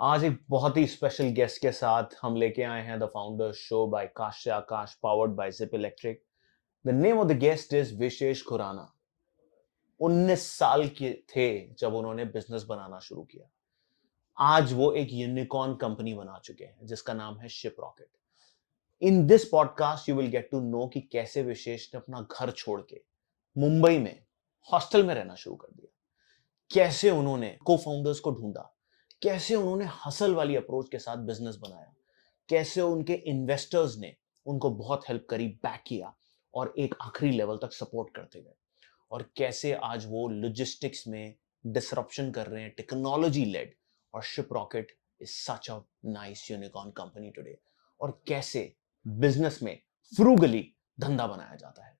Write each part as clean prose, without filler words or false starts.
आज एक बहुत ही स्पेशल गेस्ट के साथ हम लेके आए हैं the founders show by Kaash से Aakash powered by Zypp Electric. The name of the guest is Vishesh Khurana. 19 साल के थे जब उन्होंने बिजनेस बनाना शुरू किया. आज वो एक यूनिकॉर्न कंपनी बना चुके हैं जिसका नाम है ship rocket. In this podcast you will get to know कि कैसे विशेष ने अपना घर छोड़ के मुंबई में हॉस्टल में रहना शुरू कर दिया, कैसे उन्होंने को फाउंडर्स को ढूंढा, कैसे उन्होंने हसल वाली अप्रोच के साथ बिजनेस बनाया, कैसे उनके इन्वेस्टर्स ने उनको बहुत हेल्प करी, बैक किया और एक आखिरी लेवल तक सपोर्ट करते गए, और कैसे आज वो लॉजिस्टिक्स में डिसरप्शन कर रहे हैं, टेक्नोलॉजी लेड, और ship rocket is such a nice unicorn company today, और कैसे बिजनेस में फ्रूगली धंधा बनाया जाता है.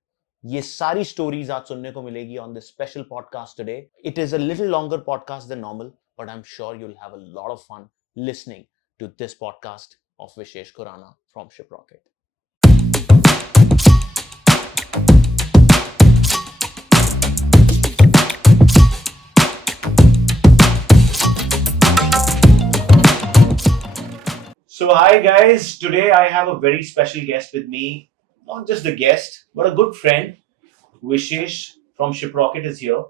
ये सारी स्टोरीज आज सुनने को मिलेगी on this special podcast today. It is a little longer podcast than normal, but I'm sure you'll have a lot of fun listening to this podcast of Vishesh Kurana from Ship Rocket. So hi guys, today I have a very special guest with me. Not just the guest, but a good friend. Vishesh from Ship Rocket is here.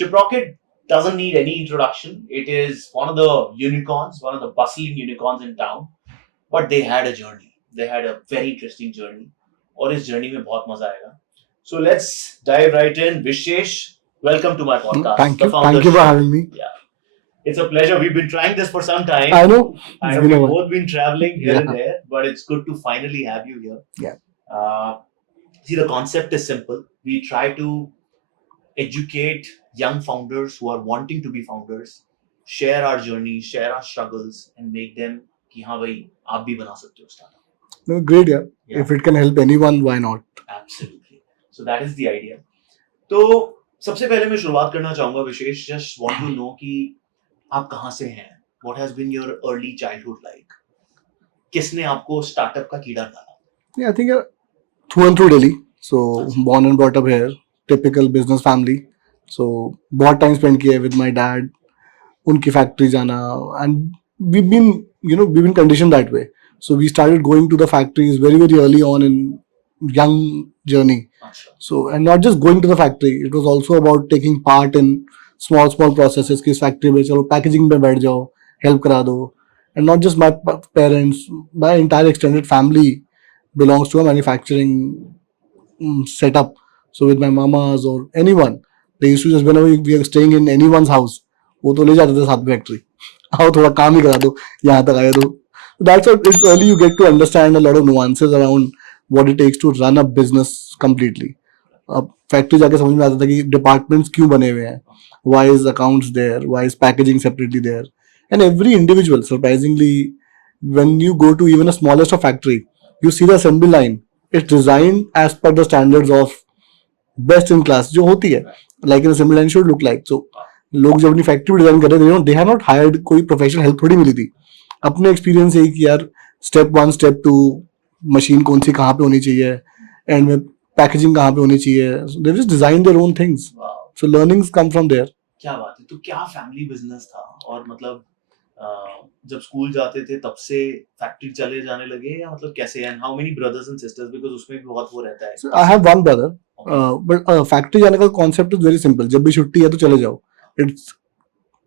Ship Rocket doesn't need any introduction. It is one of the unicorns, one of the bustling unicorns in town. But they had a journey. They had a very interesting journey. और इस journey में बहुत मजा आएगा. So let's dive right in. Vishesh, welcome to my podcast. Thank you. Thank you for having me. Yeah. It's a pleasure. We've been trying this for some time. I know. I know we've both been traveling here and there, but it's good to finally have you here. Yeah. See, the concept is simple. We try to educate young founders who are wanting to be founders, share our journey, share our struggles, and make them कि हाँ भाई आप भी बना सकते हो startup. No, great, yeah. If it can help anyone, why not? Absolutely. So that is the idea. तो सबसे पहले मैं शुरुआत करना चाहूँगा विशेष. Just want to know कि आप कहाँ से हैं? What has been your early childhood like? किसने आपको startup का कीड़ा डाला? Yeah, I think through and through Delhi. So born and brought up here, typical business family. So बहुत time spent किया with my dad, उनकी factory जाना, and we've been conditioned that way. So we started going to the factories very early on in young journey. So and not just going to the factory, it was also about taking part in small processes. कि इस factory में चलो packaging में बैठ जाओ, help करा दो. And not just my parents, my entire extended family belongs to a manufacturing setup. So with my mamas or anyone, they used to just whenever we are staying in anyone's house, वो तो ले जाते थे साथ factory. आओ थोड़ा काम ही करा दो, यहाँ तक आया दो. That's what it's early you get to understand a lot of nuances around what it takes to run a business completely. अब फैक्ट्री जाके समझ में आता था कि डिपार्टमेंट्स क्यों बने हुए हैं, why is accounts there, why is packaging separately there, and every individual, surprisingly, when you go to even a smallest of factory, you see the assembly line. It's designed as per the standards of best in class जो होती है, like in assembly line should look like. So लोग जब अपनी factory design कर रहे थे, they have not hired कोई प्रोफेशनल हेल्प थोड़ी मिली थी. अपने एक्सपीरियंस यही कि यार स्टेप 1 स्टेप 2 मशीन कौन सी कहाँ पे होनी चाहिए, एंड में पैकेजिंग कहाँ पे होनी चाहिए. They just design their own things. So learnings come from there. क्या बात है. तो क्या फैमिली बिजनेस था, और मतलब जब स्कूल जाते थे तब से फैक्ट्री चले जाने लगे, या मतलब कैसे, and how many brothers and sisters, because उसमें भी बहुत वो रहता है. I have one brother, but factory जाने का कॉन्सेप्ट इज वेरी सिंपल. जब भी छुट्टी है तो चले जाओ. इट्स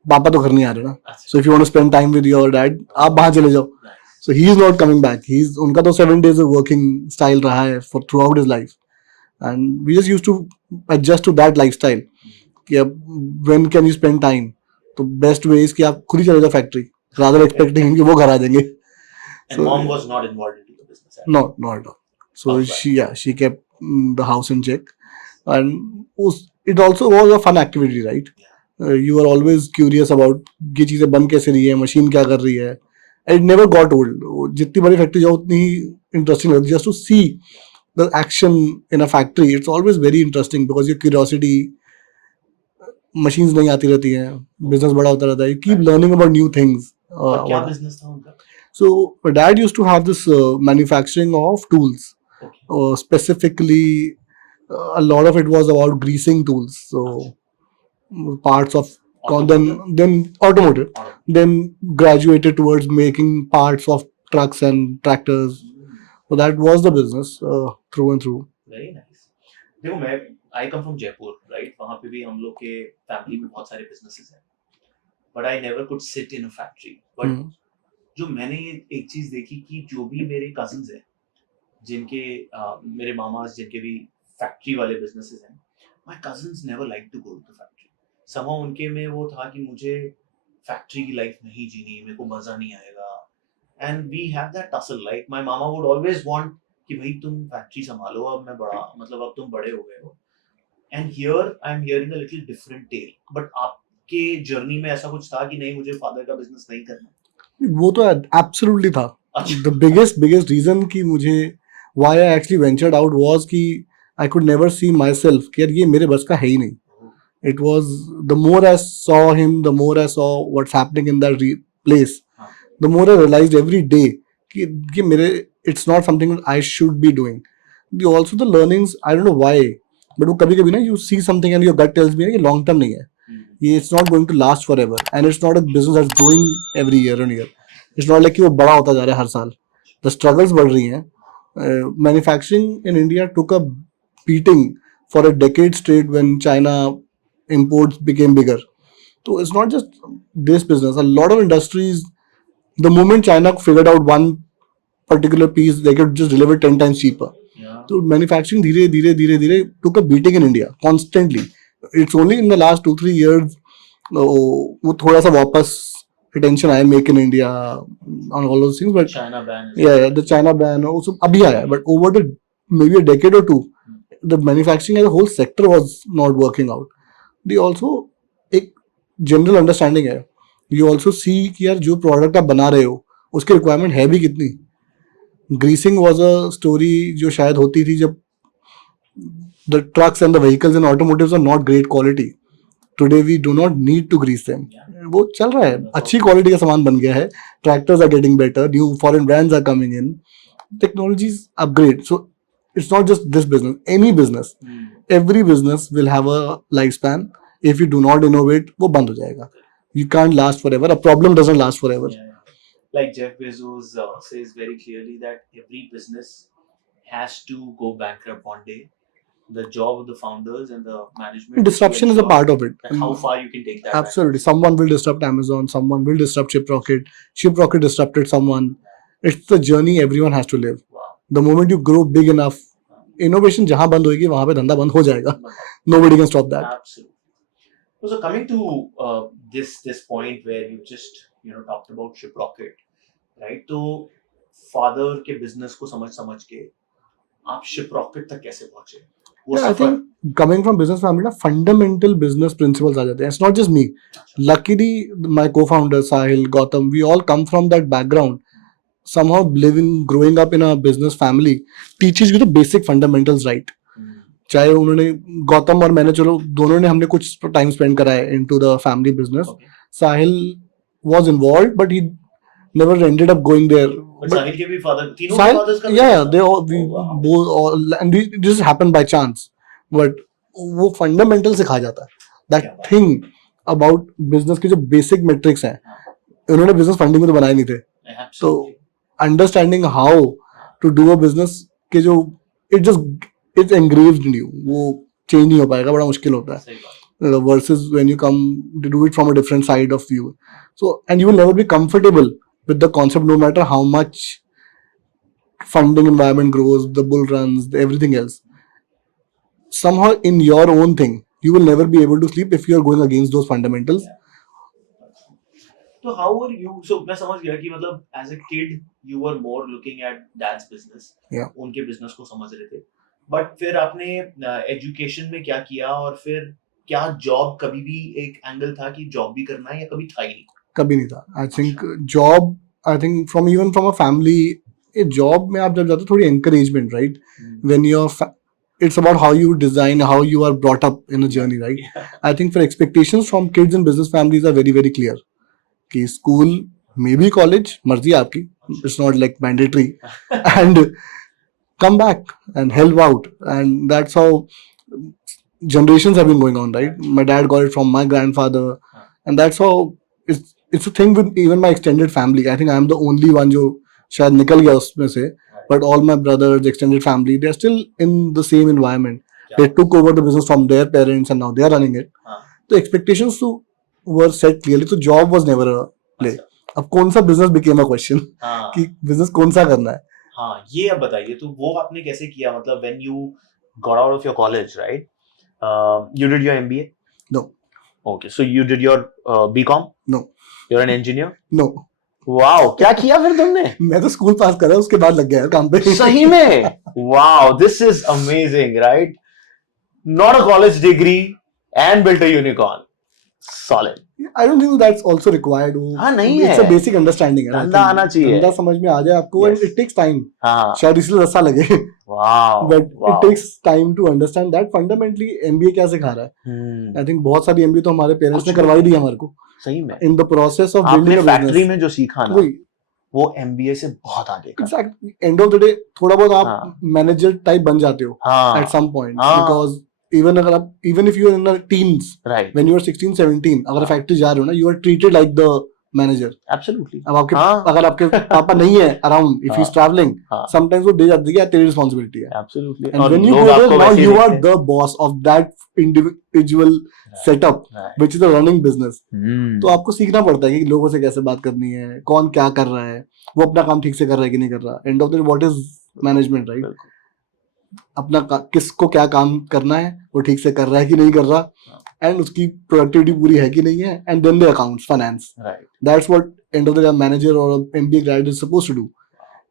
पापा तो घर नहीं आ रहे ना, so if you want to spend time with your dad, आप बाहर चले जाओ. So he is not coming back. He is उनका तो 7 days ऑफ वर्किंग स्टाइल रहा है for throughout his life, and we just used to adjust to that lifestyle कि अब when can you spend time. तो best way is कि आप खुद ही चले जाओ फैक्ट्री, rather expecting कि वो घर आ जाएंगे. And mom was not involved into the business. Not at all. So she kept the house in check, and it also was a fun activity, right? You were always curious about ये चीजें बन कैसे रही है, machine क्या कर रही है. It never got old. जितनी बड़ी फैक्ट्री जाओ उतनी ही इंटरेस्टिंग लगती है. Just to see the action in a factory, it's always very interesting because your curiosity, machines नहीं आती रहती हैं, business बड़ा होता रहता है. You keep learning about new things. क्या business था उनका? So my dad used to have this manufacturing of tools. Specifically, a lot of it was about greasing tools. So parts of then automotive, then graduated towards making parts of trucks and tractors. So that was the business through and through. Very nice. देखो मैं I come from Jaipur, right? वहाँ पे भी हम लोग के family में बहुत सारे businesses हैं. But I never could sit in a factory. But जो मैंने एक चीज देखी कि जो भी मेरे cousins हैं, जिनके मेरे मामास जिनके भी फैक्ट्री वाले businesses हैं, my cousins never liked to go to the factory. Somehow उनके में वो था कि मुझे फैक्ट्री की लाइफ नहीं जीनी, मेरे को मजा नहीं आएगा. And we have that tussle. Like my mama would always want कि भाई तुम फैक्ट्री संभालो, अब मैं बड़ा मतलब अब तुम बड़े हो गए हो. And here I'm hearing a little different tale. But आपके जर्नी में ऐसा कुछ था कि नहीं मुझे फादर का बिजनेस नहीं करना? वो तो absolutely था. The biggest reason कि मुझे why I actually ventured out was कि I could never see myself कि यार ये मेरे बस का है ही नहीं. It was the more I saw him, the more I saw what's happening in that place, the more I realized every day कि मेरे it's not something that I should be doing. Also the learnings, I don't know why, but वो कभी-कभी ना you see something and your gut tells me कि long term नहीं है. It's not going to last forever, and it's not a business that's growing every year on year. It's not like कि वो बड़ा होता जा रहा है हर साल. The struggles बढ़ रही हैं. Manufacturing in India took a beating for a decade straight when China imports became bigger. So it's not just this business. A lot of industries, the moment China figured out one particular piece, they could just deliver 10 times cheaper. So manufacturing धीरे took a beating in India constantly. It's only in the last 2-3 years वो थोड़ा सा वापस attention आया make in India on all those things. But China ban. Yeah, the China ban also अभी आया. But over the maybe a decade or two, the manufacturing as a whole sector was not working out. They also एक general understanding है. You also see कि यार जो product आप बना रहे हो उसकी रिक्वायरमेंट है भी कितनी. ग्रीसिंग वॉज अ स्टोरी जो शायद होती थी जब the trucks and the vehicles in automotives are not great quality. Today we do not need to grease them. वो चल रहा है, अच्छी क्वालिटी का सामान बन गया है. Tractors are getting better, new foreign brands are coming in, technologies upgrade. So it's not just this business, any business. Every business will have a lifespan. If you do not innovate, वो बंद हो जाएगा. You can't last forever. A problem doesn't last forever. Like Jeff Bezos says very clearly that every business has to go bankrupt one day. The job of the founders and the management. Disruption is a part of it. And how far you can take that. Absolutely. Someone will disrupt Amazon. Someone will disrupt Shiprocket. Shiprocket disrupted someone. It's the journey everyone has to live. The moment you grow big enough, innovation जहाँ बंद होगी वहाँ पे धंधा बंद हो जाएगा. Nobody can stop that. Absolutely. So coming to this point where you just talked about Shiprocket, right? तो father के business को समझ के आप Shiprocket तक कैसे पहुँचे? Yeah, I think coming from business family, fundamental business principles आ जाते हैं. It's not just me. Luckily, my co-founders Sahil, Gautam, we all come from that background. Somehow growing up in a business family teaches you the basic fundamentals, right? चाहे उन्होंने गौतम और मैंने चलो दोनों ने हमने कुछ टाइम स्पेंड करा है into the family business. Sahil was involved but he never ended up going there. But Sahil के भी father, तीनों fathers का they all we both all, and this happened by chance. But वो fundamental सिखा जाता है. That thing about business के जो basic metrics हैं, उन्होंने business funding में तो बनाए नहीं थे. So understanding how to do a business के जो it's engraved in you, वो change नहीं हो पाएगा, बड़ा मुश्किल होता है. Versus when you come to do it from a different side of view. So and you will never be comfortable with the concept no matter how much funding environment grows, the bull runs, everything else. Somehow in your own thing, you will never be able to sleep if you are going against those fundamentals. So how were you? So मैं समझ गया कि मतलब as a kid you were more looking at dad's business. Yeah. उनके business को समझ रहे थे. But फिर आपने education में क्या किया और फिर क्या job कभी भी एक angle था कि job भी करना है या कभी था ही नहीं? कभी नहीं था. I think job, I think from even from a family, a job में आप जब जाते हो थोड़ी encouragement, right? When you're it's about how you design, how you are brought up in a journey, right? Yeah. I think for expectations from kids in business families are very, very clear. कि school, maybe college, मर्जी आपकी, it's not like mandatory, and come back and help out, and that's how generations have been going on, right? My dad got it from my grandfather, and that's how it's a thing with even my extended family. I think I'm the only one जो शायद निकल गया उसमें से, but all my brothers, extended family, they're still in the same environment. They took over the business from their parents and now they're running it. The expectations to were set clearly. So job was never a play. अब कौन सा business became a question कि business कौन सा करना है. हाँ, ये अब बताइए, तो वो आपने कैसे किया? मतलब when you got out of your college, right? You did your MBA? No. Okay, so you did your BCom? No. You're an engineer? No. Wow, क्या किया फिर तुमने? मैं तो स्कूल पास करा, उसके बाद लग गया काम पे. सही में? Wow, this is amazing, right? Not a college degree and built a unicorn. Solid. I don't think that's also required. हाँ, नहीं It's है. a basic understanding. धंधा आना चाहिए. धंधा समझ में आ जाए आपको, Yes. and it takes time. हाँ. शायद इसलिए रस्सा लगे. Wow. But wow. it takes time to understand that fundamentally MBA क्या सिखा रहा है. I think बहुत सारी MBA तो हमारे पेरेंट्स ने करवाई दी हमारे को. सही में. In the process of आपने building a फैक्ट्री business. में जो सीखा ना, वो MBA से बहुत आगे का. Exactly. End of the day, थोड़ा बहुत आप मैनेजर टाइप बन जाते हो. At some point. Because even अगर आप even if you are in the teens, right, when you are 16, 17, अगर फैक्ट्री जा रहे हो ना, you are treated like the manager. Absolutely. अब आपके अगर आपके पापा नहीं है around, if he's traveling, sometimes वो दे जाती है कि तेरी responsibility है. Absolutely. And when you go there, now you are the boss of that individual setup, which is a running business. तो आपको सीखना पड़ता है कि लोगों से कैसे बात करनी है, कौन क्या कर रहा है, वो अपना काम ठीक से कर रहा है कि नहीं कर रहा. End of the day, what is management, right? अपना किसको क्या काम करना है, वो ठीक से कर रहा है कि नहीं कर रहा, एंड उसकी प्रोडक्टिविटी पूरी है कि नहीं है, and then the accounts, finance. That's what end of the manager और MBA graduate is supposed to do.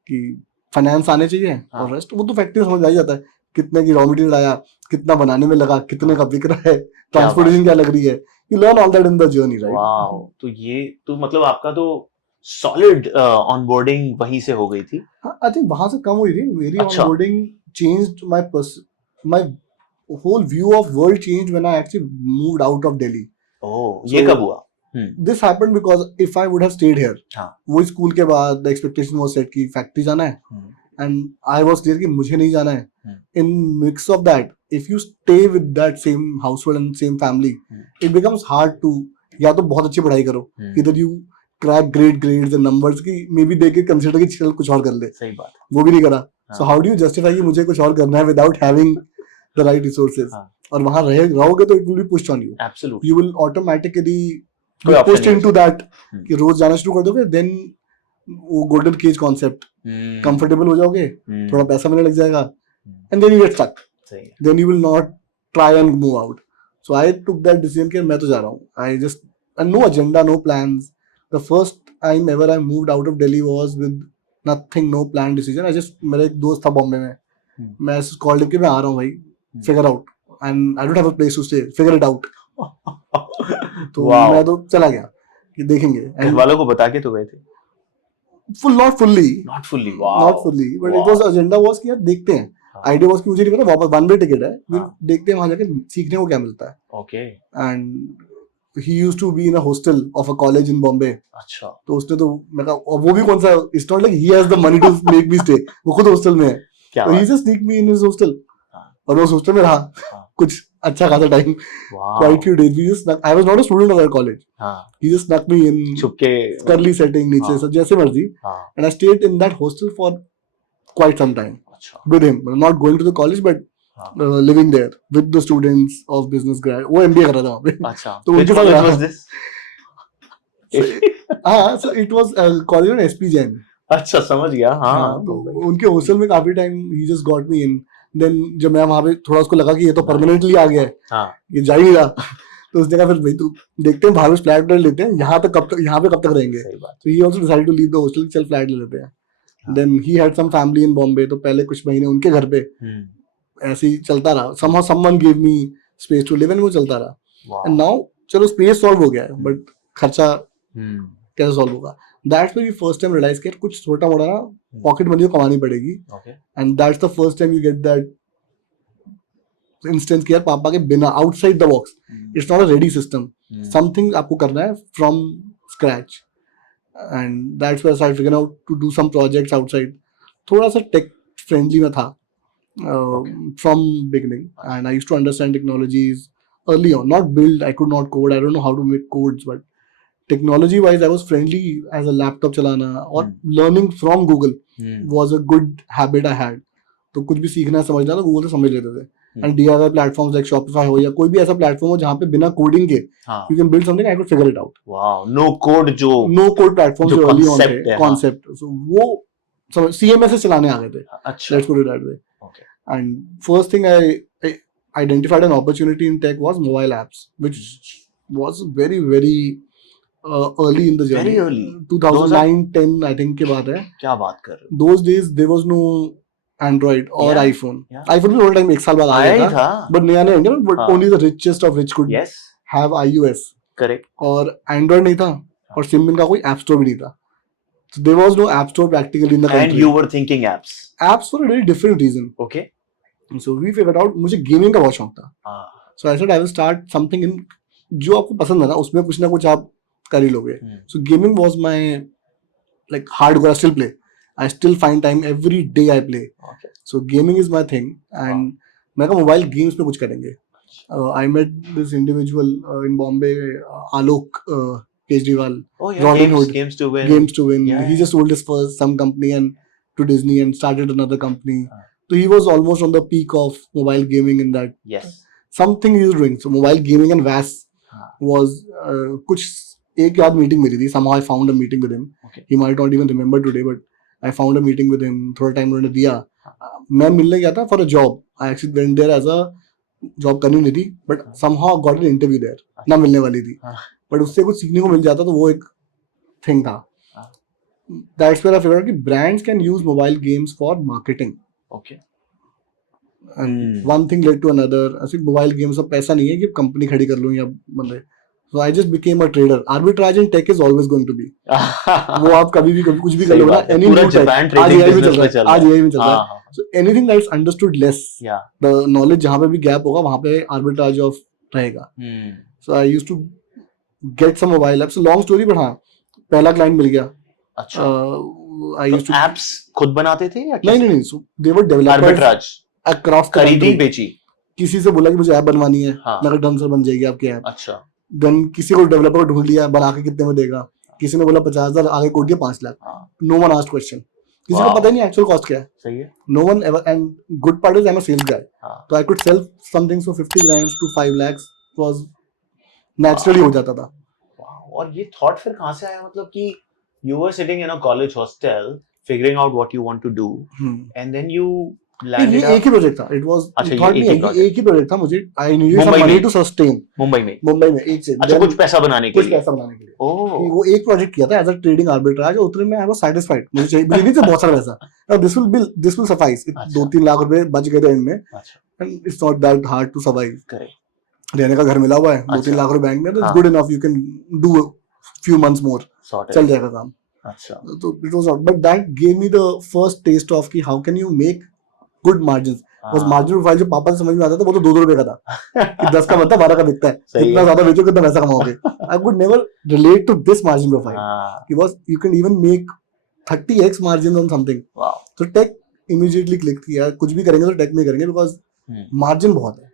कि फाइनेंस आने चाहिए और रेस्ट वो तो फैक्ट्री समझ आ जाता है. कितने की रॉ मटेरियल आया, कितना बनाने में लगा, कितने का बिक रहा है, ट्रांसपोर्टेशन क्या लग रही है. You learn all that in the journey, right? Wow. तो ये तो मतलब आपका तो सॉलिड ऑनबोर्डिंग वहीं से हो गई थी. आई थिंक वहां से कम हुई थी. मेरी onboarding changed my whole view of world changed when I actually moved out of Delhi. Oh, ये कब हुआ? This happened because if I would have stayed here, वो स्कूल के बाद the expectation was set कि फैक्ट्री जाना है, and I was clear कि मुझे नहीं जाना है. In mix of that, if you stay with that same household and same family, it becomes hard to, या तो बहुत अच्छी पढ़ाई करो, either you crack great grades and numbers की maybe देख के consider कि चल कुछ और कर ले. सही बात. वो भी नहीं करा. So how do you justify कि मुझे कुछ और करना है without having the right resources? और वहाँ रहोगे तो it will be pushed on you. Absolutely. You will automatically be pushed into that कि रोज जाना शुरू कर दोगे, then वो golden cage concept, comfortable हो जाओगे, थोड़ा पैसा मिलने लग जाएगा, and then you get stuck. Then you will not try and move out. So I took that decision कि मैं तो जा रहा हूँ. I just and no agenda, no plans. The first time ever I moved out of Delhi was with nothing, no planned decision. I just, मेरा एक दोस्त था बॉम्बे में, मैं कॉल कि मैं आ रहा हूँ भाई, figure out, and I don't have a place to stay, figure it out. तो मैं तो चला गया कि देखेंगे. घर वालों को बता के तो गए थे? Not fully. Wow. Not fully, but it was agenda was कि यार देखते हैं. Idea was कि मुझे नहीं पता, वापस one way ticket है, देखते हैं वहाँ जाके सीखने को क्या मिलता है. Okay. And he used to be in a hostel of a college in Bombay. अच्छा. तो उसने तो मैं कहा वो भी कौन सा, it's not like he has the money to make me stay. वो खुद हॉस्टल में है. तो he just sneaked me in his hostel. और मैं उस हॉस्टल में रहा कुछ अच्छा खासा time. Quite few days. We just snuck. I was not a student of that college. He just snuck me in. छुपके. Curly setting नीचे सब जैसे मर्जी. And I stayed in that hostel for quite some time. With him, not going to the college, but living there with the students of business grad. वो MBA कर रहा था वहाँ पे. अच्छा. तो उनके साथ Which was this? हाँ, so it was college on SP Jain. अच्छा, समझ गया. हाँ. तो उनके हॉस्टल में काफी time he just got me in. Then जब मैं वहाँ पे थोड़ा उसको लगा कि ये तो परमानेंटली आ गया है, ये जा ही नहीं रहा, तो उसने कहा फिर भाई तू देखते हैं बाहर में फ्लैट लेते हैं, यहाँ पे कब तक रहेंगे. So he also decided to leave the hostel, चल फ्लैट ले लेते हैं. Then he had some family in Bombay, तो पहले कुछ महीने उनके घर पे ऐसे ही चलता रहा. Somehow someone gave me space to live and वो चलता रहा. And now चलो स्पेस सॉल्व हो गया है, बट खर्चा कैसे सॉल्व होगा. That's when we first time realize कि कुछ छोटा मोटा ना पॉकेट मनी को कमानी पड़ेगी. And that's the first time you get that instance कि यार पापा के बिना outside the box. It's not a ready system. Something आपको करना है from scratch. And that's where I started figuring out to do some projects outside. थोड़ा सा tech friendly में था from beginning, and I used to understand technologies, early on. Not build, I could not code, I don't know how to make codes, but technology wise I was friendly as a laptop चलाना और learning from Google was a good habit I had. तो कुछ भी सीखना समझना तो Google से समझ लेते थे. And DIY platforms like Shopify हो या कोई भी ऐसा प्लेटफॉर्म हो जहाँ पे बिना कोडिंग के you can build something, I could figure it out. Wow, no code platforms जो अर्ली ऑन थे, कॉन्सेप्ट, सो वो CMS से चलाने आ गए थे. अच्छा, let's put it that way. And first thing I identified an opportunity in tech was mobile apps, which was very early in the journey. Very early. 2009-10 I think के बात है. क्या बात कर रहे हो? Those days there was no Android or iPhone. iPhone भी all time एक साल बाद आ गया था. But नया नया India, but only the richest of rich could have iOS. Correct. और Android नहीं था और सिम्बिन का कोई App Store भी नहीं था. So there was no App Store practically in the country. And you were thinking apps. Apps for a very different reason. Okay. So we figured out मुझे गेमिंग का बहुत शौक था. So I said I will start something in जो आपको पसंद है ना उसमें कुछ ना कुछ आप कर ही लोगे. So gaming was my like hardcore. I still play. I still find time every day I play. Okay. So gaming is my thing. And मैं कहा मोबाइल गेम्स में कुछ करेंगे. I met this individual in Bombay, Alok Kejriwal. Oh yeah, Robin Hood. Games to Win. Games to Win. Yeah. He just sold his first some company and to Disney and started another company. So he was almost on the peak of mobile gaming in that. Yes. Something he was doing. So mobile gaming and VAS was कुछ एक याद meeting मेरी थी. Somehow I found a meeting with him. Okay. He might not even remember today, but I found a meeting with him. थोड़ा time उन्होंने दिया. मैं मिलने गया था for a job. I actually went there as a job करनी नहीं थी, but somehow got an interview there. ना मिलने वाली थी. But उससे कुछ सीखने को मिल जाता तो वो एक thing था. That's where I figured out कि brands can use mobile games for marketing. Okay. And one thing led to another. ऐसे मोबाइल गेम्स अब पैसा नहीं है कि कंपनी खड़ी कर लूं या बंदे. So I just became a trader. Arbitrage in tech is always going to be. वो आप कभी कुछ भी कर लो ना. Any new tech. आज AI में चल रहा है. So anything that's understood less. Yeah. The knowledge जहाँ पे भी gap होगा वहाँ पे arbitrage of रहेगा. So I used to get some mobile apps. So long story, but हाँ पहला client मिल गया. अच्छा. I used to apps खुद बनाते थे या नहीं. So they were developers. Arbitrage. Across the खरीदी बेची. किसी से बोला कि मुझे ऐप बनवानी है. मैं ढंग से बन जाएगी आपकी ऐप. अच्छा. देन किसी को डेवलपर को ढूंढ लिया, बना के कितने में देगा. किसी ने बोला 50,000, आगे कोड किया 5 lakh. No one asked question. किसी को पता ही नहीं एक्चुअल कॉस्ट क्या है. सही है. No one ever. And good part is I am a sales guy. तो I could sell something for 50 grand to 5 lakhs. Was naturally हो जाता था. और ये थॉट फिर कहां से आया, मतलब कि you were sitting in a college hostel figuring out what you want to do and then you landed ये एक ही प्रोजेक्ट था. इट वाज एक ही प्रोजेक्ट था. मुझे I needed some money to sustain. Mumbai में एक से अच्छा कुछ पैसा बनाने के लिए. ओह. वो एक प्रोजेक्ट किया था एज अ ट्रेडिंग आर्बिट्राज. उतने में आई वाज सैटिस्फाइड. मुझे चाहिए नहीं था बहुत सारा पैसा. Now this will suffice. 2-3 lakh रुपए बच गए थे एंड में. And it's not that hard to survive. Correct. रहने का घर मिला हुआ है. 2-3 लाख रुपए बैंक में. It's good enough. You can do few months more. चल जाएगा काम. अच्छा. तो it was not, but that gave me the first taste of कि how can you make good margins. बस मार्जिन प्रोफाइल जो पापा से समझ में आता था वो तो 2-2 रुपए का था. कि 10 का बनता 12 का बिकता है. जितना ज्यादा बेचो कितना पैसा कमाओगे. I could never relate to this margin profile. कि बस you can even make 30x margin on something. Wow. So tech immediately clicked किया. कुछ भी करेंगे तो टेक में करेंगे because मार्जिन बहुत है.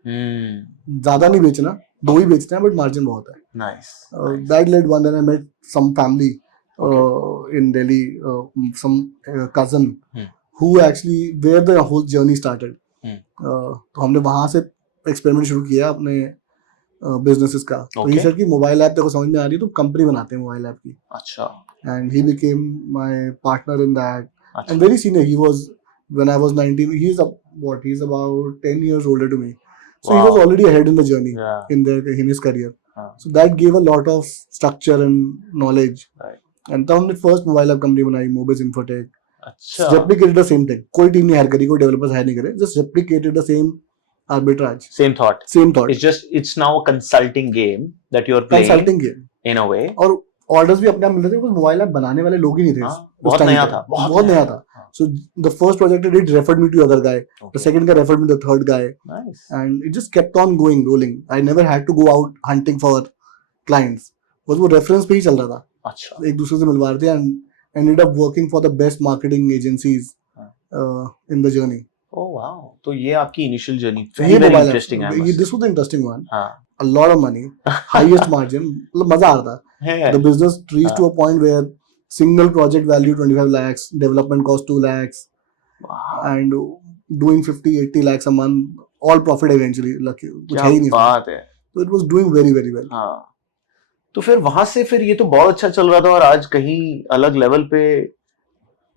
ज्यादा नहीं बेचना, 2 ही बेचना है, बट मार्जिन बहुत है. Nice. That led one. Then I met some family in Delhi, some cousin who actually where the whole journey started. तो हमने वहाँ से एक्सपेरिमेंट शुरू किया अपने बिजनेसेस का. तो he said कि मोबाइल ऐप तेरे को समझ में आ रही है तो कंपनी बनाते हैं मोबाइल ऐप की. अच्छा. And he became my partner in that. And very senior. He was when I was 19. He's about 10 years older to me. So he was already ahead in the journey in his career. So that gave a lot of structure and knowledge. Right. And तब हमने first mobile app company बनाई, Mobis Infotech. अच्छा. Replicated the same thing. कोई team नहीं hire करी, कोई developers hire नहीं करे. Just replicated the same arbitrage. Same thought. It's now a consulting game that you're playing. Consulting game. In a way. और orders भी अपने आप मिल रहे थे because mobile app बनाने वाले लोग ही नहीं थे. बहुत नया था. So the first project I did referred me to other guy. Okay. The second guy referred me to the third guy. Nice. And it just kept on rolling. I never had to go out hunting for clients. बस वो reference पे ही चल रहा था. अच्छा. एक दूसरे से मिलवा रहे थे and ended up working for the best marketing agencies in the journey. Oh wow. तो ये आपकी initial journey very interesting है. This was the interesting one. हाँ. a lot of money, highest margin, मतलब मजा आ रहा था. है. The business reached to a point where single project value 25 lakhs, development cost 2 lakhs, Wow. and doing 50-80 lakhs a month, all profit eventually. Lucky, कुछ क्या है ही नहीं. बात है. So it was doing very very well. हाँ. तो फिर वहां से फिर ये तो बहुत अच्छा चल रहा था और आज कहीं अलग लेवल पे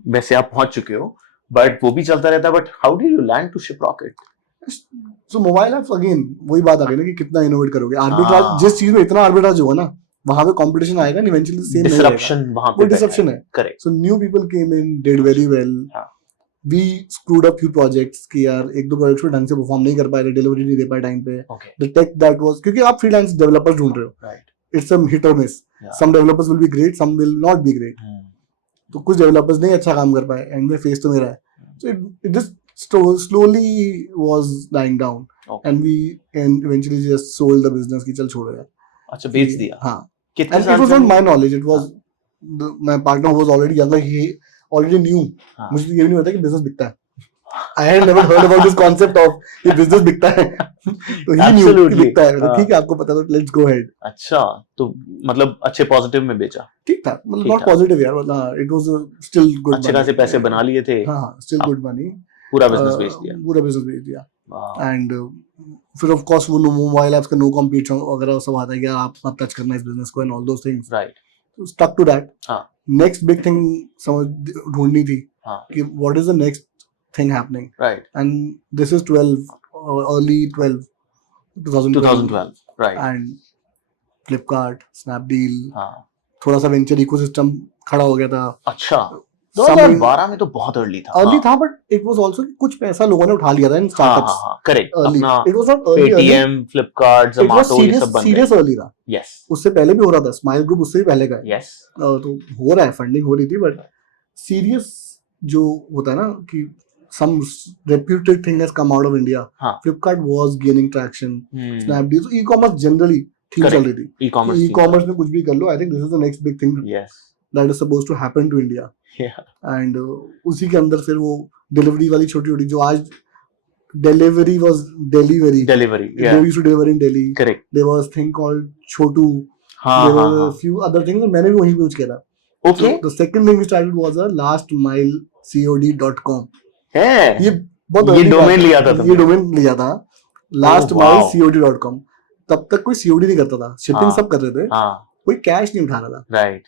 वैसे आप पहुंच चुके हो, बट वो भी चलता रहता है. But how did you land to ship rocket? So mobile apps again वही बात आ गई ना कि कितना इनोवेट करोगे. आर्बिट्राज हाँ. जिस चीज में इतना आर्बिट्राज होगा ना, वहां पे कंपटीशन आएगा and eventually सेम नहीं रहेगा. डिसरप्शन वहां वो पे disruption है. Correct. So new people came in, did very well. हाँ. We screwed up few projects कि यार एक दो प्रोजेक्ट्स पे ढंग से परफॉर्म नहीं कर पाए थे, डिलीवरी नहीं दे पाए टाइम पे. Okay. The tech that was, क्योंकि आप फ्रीलांस डेवलपर्स ढूंढ रहे हो, right. it's a hit or miss. Yeah. Some developers will be great, some will not be great. तो कुछ डेवलपर्स नहीं अच्छा काम कर पाए, एंड में फेस तो मेरा है. So it just slowly was dying down. Okay. And we eventually just sold the business कि चल छोड़ो यार. अच्छा, बेच दिया. हाँ. कितने And साल it was से? not my knowledge. It was my partner who was already younger. He already knew. हाँ. मुझे ये भी नहीं पता कि business बिकता है. I had never heard about this concept of कि business बिकता है. तो he knew कि बिकता है. तो ठीक है, आपको पता, तो let's go ahead. अच्छा, तो मतलब अच्छे पॉजिटिव में बेचा. ठीक था, मतलब not positive यार, मतलब it was still good. अच्छे खासे पैसे बना लिए थे. हाँ, still good money. पूरा बिजनेस बेच दिया. पूरा बिजनेस बेच दिया. एंड फिर ऑफ कोर्स वो मोबाइल ऐप्स का नो कॉम्पिटिशन वगैरह सब आता है कि आप मत टच करना इस बिजनेस को and all those things. Right. तो स्टक टू दैट. हाँ. नेक्स्ट बिग थिंग समझ ढूंढनी थी. हाँ. कि what is the next thing happening. Right. And this is 12 early 2012. Right. And Flipkart, Snapdeal, हाँ. थोड़ा सा वेंचर इकोसिस्टम खड़ा हो गया था. अच्छा, 2012 में तो बहुत अर्ली था. अर्ली था, बट इट वाज आल्सो कुछ पैसा लोगों ने उठा लिया था इन स्टार्टअप्स. हाँ, करेक्ट. अर्ली. अपना it was not early. Paytm, Flipkart, Zomato, ये सब बन गए. सीरियस अर्ली था. यस. उससे पहले भी हो रहा था. स्माइल ग्रुप उससे भी पहले का है. यस. तो हो रहा है, फंडिंग हो रही थी, बट सीरियस जो होता है ना कि some reputed thing has come out of India. हाँ. Flipkart was gaining traction. Snapdeal, so e-commerce generally ठीक चल रही थी. E-commerce में कुछ भी कर लो. I think this is the next big thing. Yes. That is supposed to happen to India. Yeah. And उसी के अंदर फिर वो डिलीवरी वाली छोटी-छोटी जो आज delivery was delivery. Delivery. Yeah. They used to deliver in Delhi. Correct. There was thing called Chotu. हाँ. There were a few other things. मैंने भी वहीं पे यूज किया था. Okay. So the second thing we started was a lastmilecod.com. है. ये बहुत ये डोमेन लिया था तुमने. ये डोमेन लिया था lastmilecod.com. तब तक कोई सीओडी नहीं करता था. शिपिंग सब कर रहे थे. कोई कैश नहीं उठा रहा था. राइट.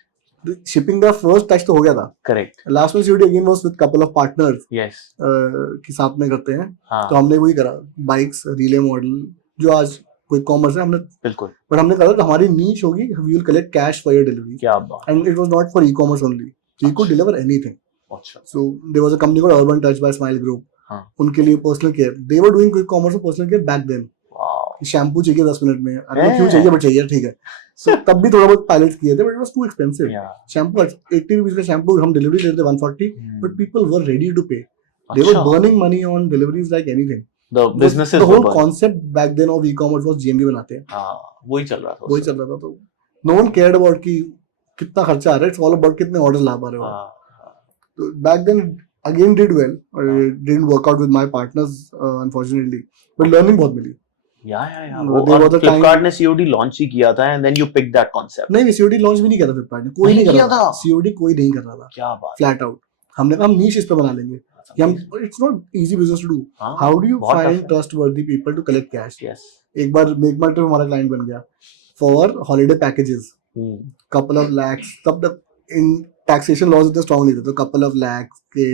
शिपिंग का फर्स्ट टच तो हो गया था. करेक्ट. लास्ट में COD again was with couple of partners. Yes. के साथ में करते हैं. तो हमने वही करा. बाइक्स, रिले मॉडल, जो आज कोई कॉमर्स है, हमने बिल्कुल, बट हमने कहा हमारी नीश होगी, we will collect cash for your delivery. क्या बात. And it was not for e-commerce only. We could deliver anything. अच्छा. So there was a company called Urban Touch by Smile Group. उनके लिए personal care, they were doing quick commerce और personal care back then. Shampoo चाहिए 10 minute में, अरे क्यों चाहिए, but चाहिए, ठीक है. सो तब भी थोड़ा बहुत पायलट किए थे, but it was too expensive. Shampoo 80 rupees का शैम्पू हम डिलीवरी देते थे 140, but people were ready to pay. They were burning money on deliveries like anything. The businesses, the whole concept back then of e-commerce was GMV बनाते हैं. वही चल रहा था. तो no one cared about कि कितना खर्चा आ रहा है. It's all about कितने orders ला पा रहे हो. तो back then again did well, or didn't work out with my partners unfortunately, but learning बहुत मिली. वो फ्लिपकार्ट ने सीओडी लॉन्च ही किया था, and then you picked that concept. नहीं, सीओडी लॉन्च भी नहीं किया था फ्लिपकार्ट ने. कोई नहीं कर रहा था. सीओडी कोई नहीं कर रहा था. क्या बात. फ्लैट आउट हमने कहा हम नीश इस पे बना लेंगे. It's not easy business to do. How do you find trustworthy people to collect cash? Yes. एक बार मेक मार्ट में हमारा क्लाइंट बन गया for holiday packages. Couple of lakhs. तब तक in taxation laws इतने strong नहीं थे, तो couple of lakhs के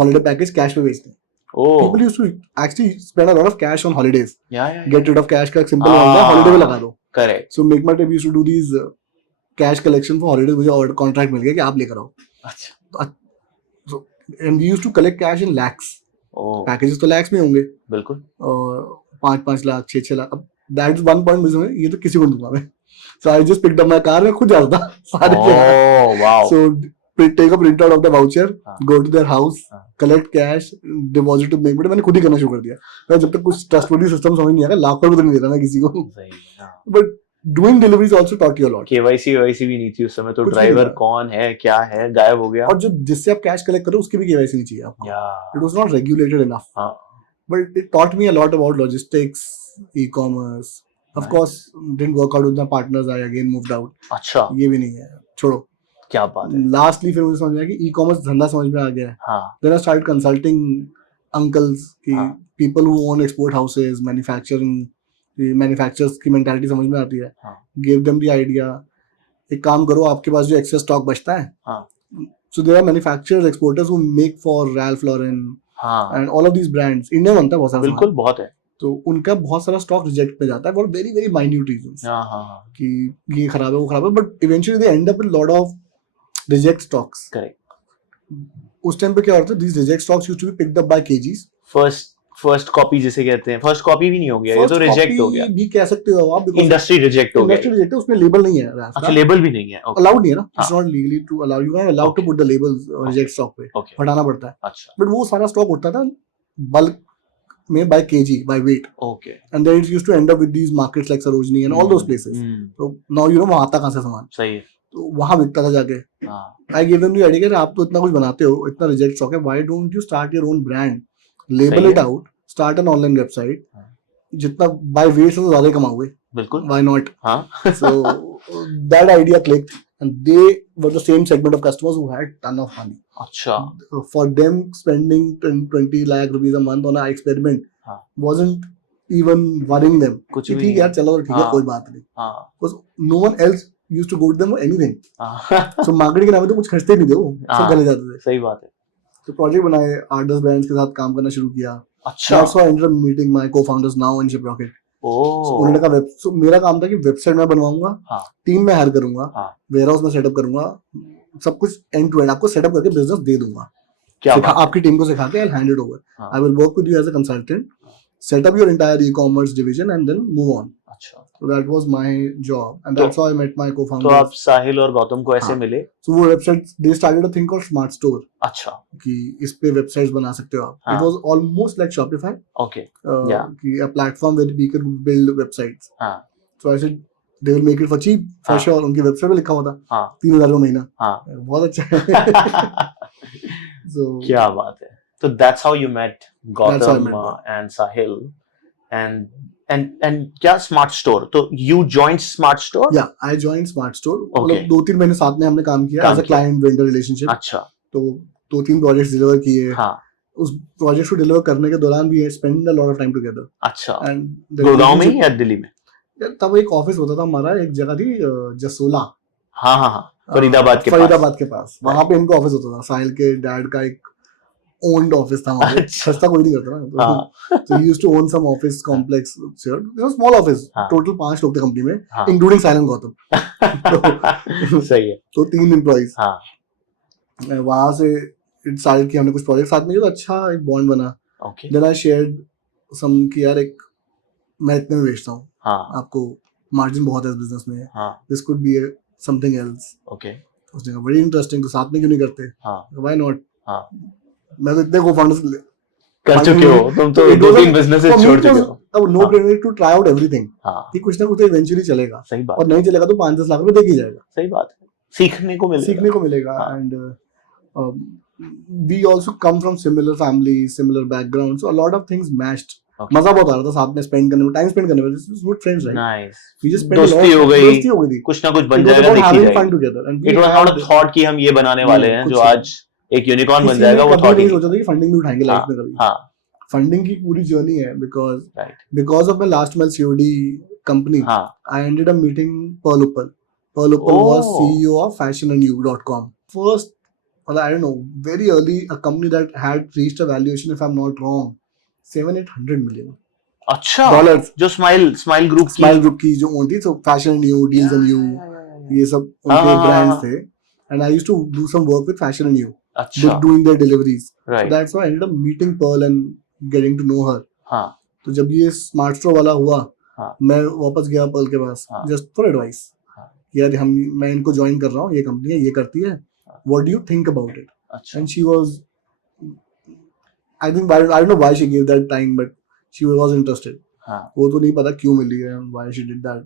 holiday package cash पे बेचते हैं. People used to actually spend a lot of cash on holidays. Get rid of cash का simple होगा, holiday पे लगा दो. Correct. So make mart used to do these cash collection for holidays. मुझे और contract मिल गया कि आप लेकर आओ. अच्छा. So and we used to collect cash in lakhs. Packages तो lakhs में होंगे. बिल्कुल. 5 लाख, 6 लाख. अब that is one point मुझे, ये तो किसी को नहीं दूंगा मैं. So I just picked up my car, मैं खुद जा रहा था. सारे wow. So take a print out of the voucher, go to their house, collect cash, deposit to bank. मैंने खुद ही करना शुरू कर दिया. मैं जब तक कुछ trustworthy system समझ नहीं आया, लाखों रुपए तो नहीं दे रहा मैं किसी को. But doing deliveries also taught you a lot. KYC भी नहीं थी उस समय, तो ड्राइवर कौन है, क्या है, गायब हो गया. और जो जिससे आप कैश कलेक्ट करो उसकी भी KYC नहीं चाहिए आपको. It was not regulated enough. But it taught me a lot about logistics, e-commerce, of course didn't work out with my partners, I again moved out. अच्छा, ये भी नहीं है, छोड़ो. क्या बात है. लास्टली फिर मुझे समझ में आया कि ई कॉमर्स धंधा समझ में आ गया है. हाँ then I start consulting uncles की हाँ. People who own export houses, manufacturers की मेंटालिटी समझ में आती है. हाँ. Give them the idea. एक काम करो, आपके पास जो एक्सेस स्टॉक बचता है, हाँ. so there are manufacturers, exporters who make for Ralph Lauren हाँ and all of these brands. India में बनता है बहुत सारा बिल्कुल, सामान. बहुत है. तो उनका बहुत सारा स्टॉक रिजेक्ट में जाता है for very very minute reasons हाँ हाँ हाँ. कि ये खराब है वो खराब है, but eventually they and up with lot of reject stocks. Correct. उस टाइम पे क्या होता है, these reject stocks used to be picked up by kgs. First copy जिसे कहते हैं, फर्स्ट कॉपी भी नहीं हो गया, ये तो रिजेक्ट हो गया. भी कह सकते हो आप, because इंडस्ट्री रिजेक्ट हो industry गया. reject है, उसमें लेबल नहीं है Ralph अच्छा, का. लेबल भी नहीं है. ओके. अलाउड नहीं है ना, हाँ. It's not legally to allow, you are allowed to Okay. Put the labels reject stock पे, ओके. हटाना पड़ता है. अच्छा. बट वो सारा स्टॉक होता था बल्क में by KG, by weight, okay. and then it used to end up with these markets like Sarojini and all those places. तो now you know वहाँ आता कहाँ से सामान, सही है. तो वहाँ बिकता था जाके. हाँ I gave them the idea कि आप तो इतना कुछ बनाते हो, इतना रिजेक्ट स्टॉक है, why don't you start your own brand, label सही it है. out, start an online website. हाँ. जितना बाय वेट से तो ज्यादा ही कमाओगे, बिल्कुल. why not? हाँ. So that idea clicked, and they were the same segment of customers who had ton of money. अच्छा. For them, spending 20 lakh rupees a month on an experiment हाँ. wasn't even worrying them. कुछ कि भी ठीक है नहीं. यार, चलो ठीक है, हाँ. कोई बात नहीं. हाँ Because no one else used to go to them for anything. हाँ. So marketing के नाम पे तो कुछ खर्चते नहीं थे वो, सब हाँ. गले जाते थे. सही बात है. तो प्रोजेक्ट बनाए, 8-10 ब्रांड्स के साथ काम करना शुरू किया. अच्छा. That's how I ended up meeting my co-founders now in Zypp Rocket. So उन्होंने ओ. कहा so मेरा काम था कि वेबसाइट मैं बनवाऊंगा, हाँ. टीम में हायर करूंगा, हाँ. वेयरहाउस में सेटअप करूंगा, सब कुछ एंड टू एंड आपको सेटअप करके बिजनेस दे दूंगा. क्या बात है. आपकी टीम को सिखा के I'll hand it over. हाँ. I will work with you as a consultant, set up your entire e-commerce division and then move on. अच्छा. So that was my job, and तो- that's how I met my तो co-founders. आप साहिल और गौतम को ऐसे हाँ. मिले. So वो website they started a thing called Smart Store अच्छा. कि इस पे वेबसाइट्स बना सकते हो आप. हाँ. It was almost like Shopify, okay. Yeah. कि a platform where we could build websites. हाँ. So I said they will make it for cheap for हाँ. sure. उनकी वेबसाइट पे लिखा हुआ था हाँ. 3,000 रुपये महीना. हाँ. बहुत अच्छा है. So क्या बात है. तो that's how you met That's how I Gautam met them. and Sahil, and क्या स्मार्ट स्टोर. तो you joined smart store. yeah, I joined Smart Store. Okay. मतलब 2-3 महीने साथ में हमने काम किया काम as a किया. client vendor relationship. अच्छा. तो 2-3 प्रोजेक्ट्स डिलीवर किए. हाँ. उस प्रोजेक्ट को डिलीवर करने के दौरान भी spend a lot of time together. अच्छा. एंड गुड़गांव में ही या दिल्ली में. तब एक ऑफिस होता था हमारा, एक जगह थी जसोला, हाँ हाँ हाँ. फरीदाबाद के पास. फरीदाबाद के पास. वहां पे इनका ऑफिस होता था. साहिल के डैड का एक ओन्ड ऑफिस था वहां पे. अच्छा. सस्ता कोई नहीं करता ना. हाँ. तो he used to own some office complex. Small office, हाँ. टोटल 5 लोग थे कंपनी में, हाँ. Including Sahil and Gautam. सही है. तो 3 एम्प्लॉइज. हाँ. वहां से इट स्टार्टेड कि हमने कुछ प्रोजेक्ट साथ में किया, तो अच्छा एक बॉन्ड बना. Okay. Then I shared some कि यार एक मैं इतने में बेचता हूँ, हाँ. आपको मार्जिन बहुत है इस बिजनेस में, हाँ. This could be something else. Okay. उसने कहा बड़ी इंटरेस्टिंग, तो साथ में क्यों नहीं करते. हाँ. Why not. हाँ. मैं तो इतने को-फाउंडर्स कर चुके हो तुम तो. It was 2-3 a- businesses for me छोड़ it चुके was हो. a no-brainer to try out everything. हाँ. कि कुछ ना कुछ तो इवेंचुअली चलेगा, सही बात. और नहीं चलेगा तो 5-10 लाख रुपए देके जाएगा. सही बात है. सीखने को मिलेगा. सीखने को मिलेगा. हाँ. And we also come from similar family, similar background, so a lot of things matched. Okay. मजा बहुत आ रहा था साथ में स्पेंड करने में, टाइम स्पेंड करने में. This is good friends, right. Nice. We just spend दोस्ती हो गई. दोस्ती हो गई थी. कुछ ना कुछ बन It was जाएगा, about देखी having जाएगी. fun together, and we it was had not a thought कि हम ये बनाने वाले हैं कुछ जो नहीं. आज एक यूनिकॉर्न बन किसी जाएगा, ने वो कभी थॉट ही नहीं नहीं. सोचा था कि फंडिंग भी उठाएंगे लाइफ हाँ. में कभी. हाँ. फंडिंग की पूरी जर्नी है Right. because of my last month COD company. हाँ. I ended up meeting Pearl Uppal. Pearl Uppal was Oh. CEO of fashionandyou.com. First, well, I don't know, very early, a company that had reached a valuation, if I'm not wrong, 700-800 million अच्छा. dollars. जो smile group की. Smile group की जो own थी, so Fashion and You, Deals and You, ये सब उनके हाँ, ब्रांड्स हाँ. थे. And I used to do some work with Fashion and You, अच्छा. doing their deliveries. So right. that's why I ended up meeting Pearl and getting to know her. हाँ. तो जब ये स्मार्ट स्टोर वाला हुआ, हाँ. मैं वापस गया पर्ल के पास, हाँ. Just for advice. हाँ. यार मैं इनको ज्वाइन कर रहा हूँ, ये कंपनी है, ये करती है, what do you think about it. अच्छा. And she was, I think, I don't know why she give that time, but she was interested. हाँ. वो तो नहीं पता क्यों मिली है and why she did that,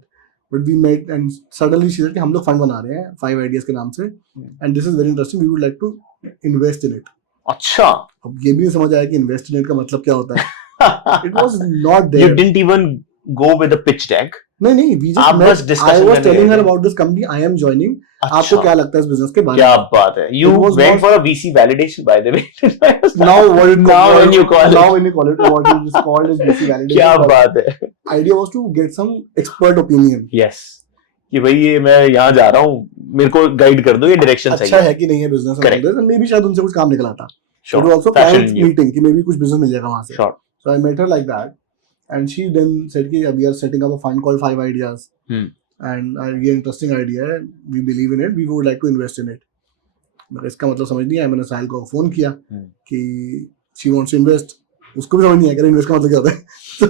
but we met and suddenly she said कि हम लोग फंड बना रहे हैं 5 आइडियाज के नाम से, and this is very interesting, we would like to invest in it. अच्छा. अब ये भी नहीं समझ आया कि इन्वेस्ट इन इट का मतलब क्या होता है. It was not there. You didn't even go with a pitch deck. नहीं we just आप met. बस I discussion was करने telling गए her थे। about this company I am joining. आपको अच्छा, क्या लगता है इस बिजनेस के बारे क्या में? बात है। You It was went not for a VC validation by the way। now what Now when you call now it, when you call it what it is called is VC validation. क्या But बात है। idea was to get some expert opinion. Yes, कि भाई ये मैं यहाँ जा रहा हूँ, मेरे को गाइड कर दो, ये डायरेक्शन सही अच्छा है कि नहीं है बिजनेस और Correct. all this, and maybe शायद उनसे कुछ काम निकला था. It Sure. was also Fashion client you. meeting कि maybe कुछ business मिल जाएगा वहाँ से. Sure. So I met her like that, and she then said कि we are setting up a fund called 5 Ideas, and ये interesting idea है, we believe in it, we would like to invest in it. मगर इसका मतलब समझ नहीं आया. मैंने साहिल को फोन किया कि she wants to invest. उसको भी समझ नहीं आया कि इन्वेस्ट का मतलब क्या होता है. So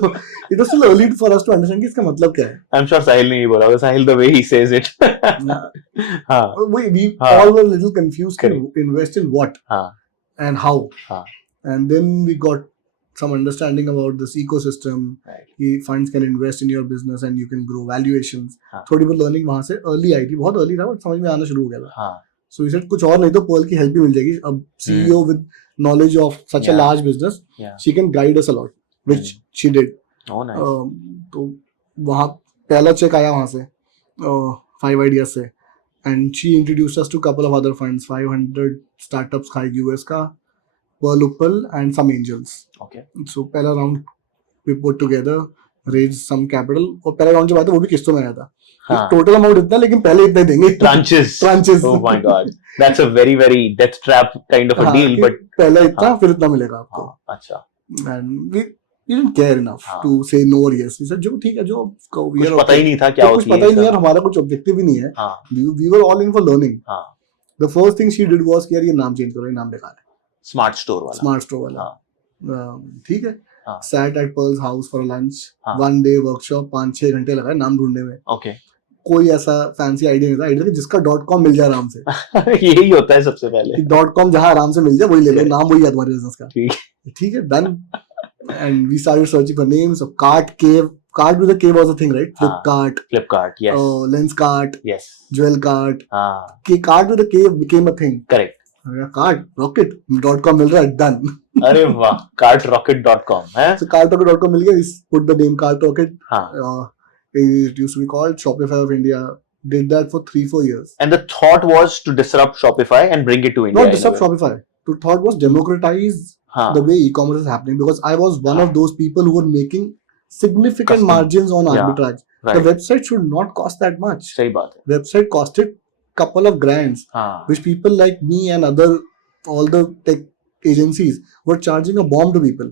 it was still early for us to understand कि इसका मतलब क्या है. I'm sure साहिल ने ये बोला होगा, साहिल the way he says it. हाँ. We हाँ. all were a little confused to Correct. invest in what हाँ. and how. हाँ. And then we got some understanding about this ecosystem. Right. कि funds can invest in your business and you can grow valuations. हाँ. थोड़ी बहुत learning वहाँ से early आई थी, बहुत early था, but समझ में आना शुरू हो गया था. हाँ. So we said कुछ और नहीं तो पर्ल की हेल्प भी मिल जाएगी. अब CEO with knowledge of such a large business, she can guide us a lot, which she did. Oh, nice. तो वहाँ पहला चेक आया वहाँ से 5 Ideas से, and she introduced us to couple of other funds, 500 startups था US का, Pearl Uppal and some angels. Okay. So पहला round we put together, raised some capital, और पहला round जब आया था वो भी किस्तों में आया था. हाँ. टोटल अमाउंट इतना, लेकिन पहले इतने देंगे. Tranches. Oh my God, that's a very very death trap kind of a deal. But पहले इतना फिर इतना मिलेगा आपको. अच्छा. And we didn't care enough to say no or yes. We said जो ठीक है, जो कुछ पता ही नहीं था क्या होती है. कुछ पता ही नहीं है, हमारा कुछ ऑब्जेक्टिव ही नहीं है. We were all in for learning. The first thing she did was कि यार ये नाम चेंज करो, ये नाम बेकार है. Smart store वाला. ठीक है. Sat at Pearl's house for a lunch. One day workshop, 5-6 घंटे लगाए नाम ढूंढने में. Okay. कोई ऐसा फैंसी आइडिया नहीं था. आइडिया था जिसका .com मिल जाए आराम से. यही होता है सबसे पहले. .com जहाँ आराम से मिल जाए वही ले लो, नाम वही है तुम्हारे बिजनेस का. ठीक है, done. And we started searching for names of Cart with a K was a thing, right? Flipkart, yes. Lenskart, yes. Jewelkart. Cart with a K became a thing. Correct. Cart, rocket.com मिल रहा है, done. अरे वाह, cartrocket.com है. So cartrocket.com मिल गया. We put the name Cartrocket. It used to be called Shopify of India. Did that for 3-4 years. And the thought was to disrupt Shopify and bring it to India. Not disrupt Shopify. The thought was democratize the way e-commerce is happening, because I was one of those people who were making significant margins on arbitrage. Right. The website should not cost that much. सही बात है. Website costed couple of grands, which people like me and all the tech agencies were charging a bomb to people.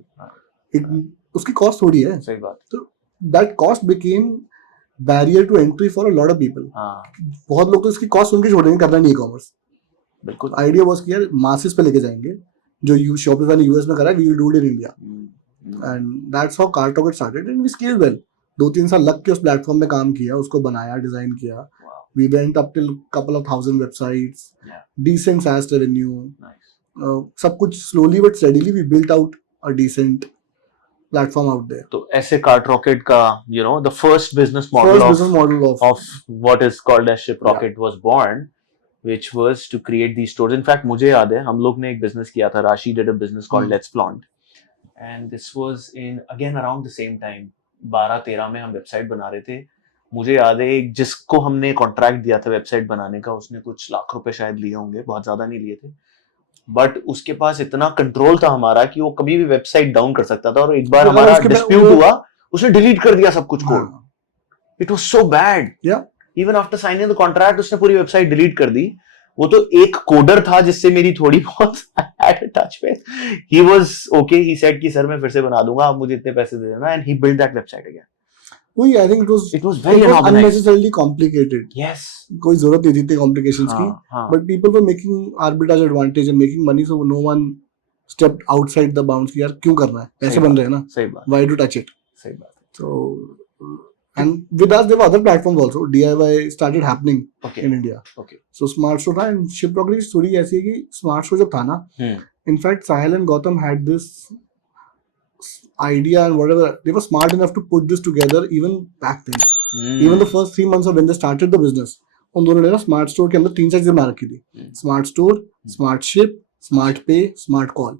उसकी cost थोड़ी है. सही बात. तो that cost became barrier to entry for a lot of people. बहुत लोग तो इसकी cost सुन के छोड़ देंगे, करना नहीं e-commerce. बिल्कुल. Idea was कि यार masses पे लेके जाएंगे. जो Shopify ने US में करा है, we will do it in India. And that's how Cartrocket started, and we scaled well. 2-3 साल लग के उस प्लेटफॉर्म में काम किया, उसको बनाया, डिजाइन किया. We went up till couple of thousand websites. Decent SaaS revenue. सब कुछ slowly but steadily we built out a decent platform out there. तो ऐसे Cartrocket का, the first business model of what is called as ShipRocket was born, which was to create these stores. In fact, मुझे याद है हम लोग ने एक business किया था. Rashi did a business called Let's Flaunt, and this was in again around the same time. 12-13 में हम वेबसाइट बना रहे थे. मुझे याद है जिसको हमने कॉन्ट्रैक्ट दिया था वेबसाइट बनाने का, उसने कुछ लाख रुपए शायद लिए होंगे, बहुत ज्यादा नहीं लिए थे, बट उसके पास इतना कंट्रोल था हमारा कि वो कभी भी वेबसाइट डाउन कर सकता था. और एक बार हमारा डिस्प्यूट हुआ, उसने डिलीट कर दिया सब कुछ code. It was so bad. Even after signing the contract उसने पूरी वेबसाइट डिलीट कर दी. वो तो एक कोडर था जिससे मेरी थोड़ी बहुत टच पे. He was okay, he said कि सर मैं फिर से बना दूंगा, आप मुझे इतने पैसे दे देना, and he build that website again. I think it was very unnecessarily complicated. Yes. कोई जरूरत नहीं थी इतने complications की. But people were making arbitrage advantage and making money, so no one stepped outside the bounds कि यार क्यों करना है, पैसे बन रहे हैं ना. सही बात. Why to touch it? सही बात. So and with us there were other platforms also. DIY started happening in India. Okay. So Smart Store था, and ShipRocket की story ऐसी है कि Smart Store जब था ना, in fact Sahil and Gautam had this idea and whatever, they were smart enough to put this together even back then. Even the first 3 months of when they started the business, उन दोनों ने ना Smart Store के अंदर 3 चीजें बना रखी थी. Smart Store, Smart Ship, Smart Pay, Smart Call.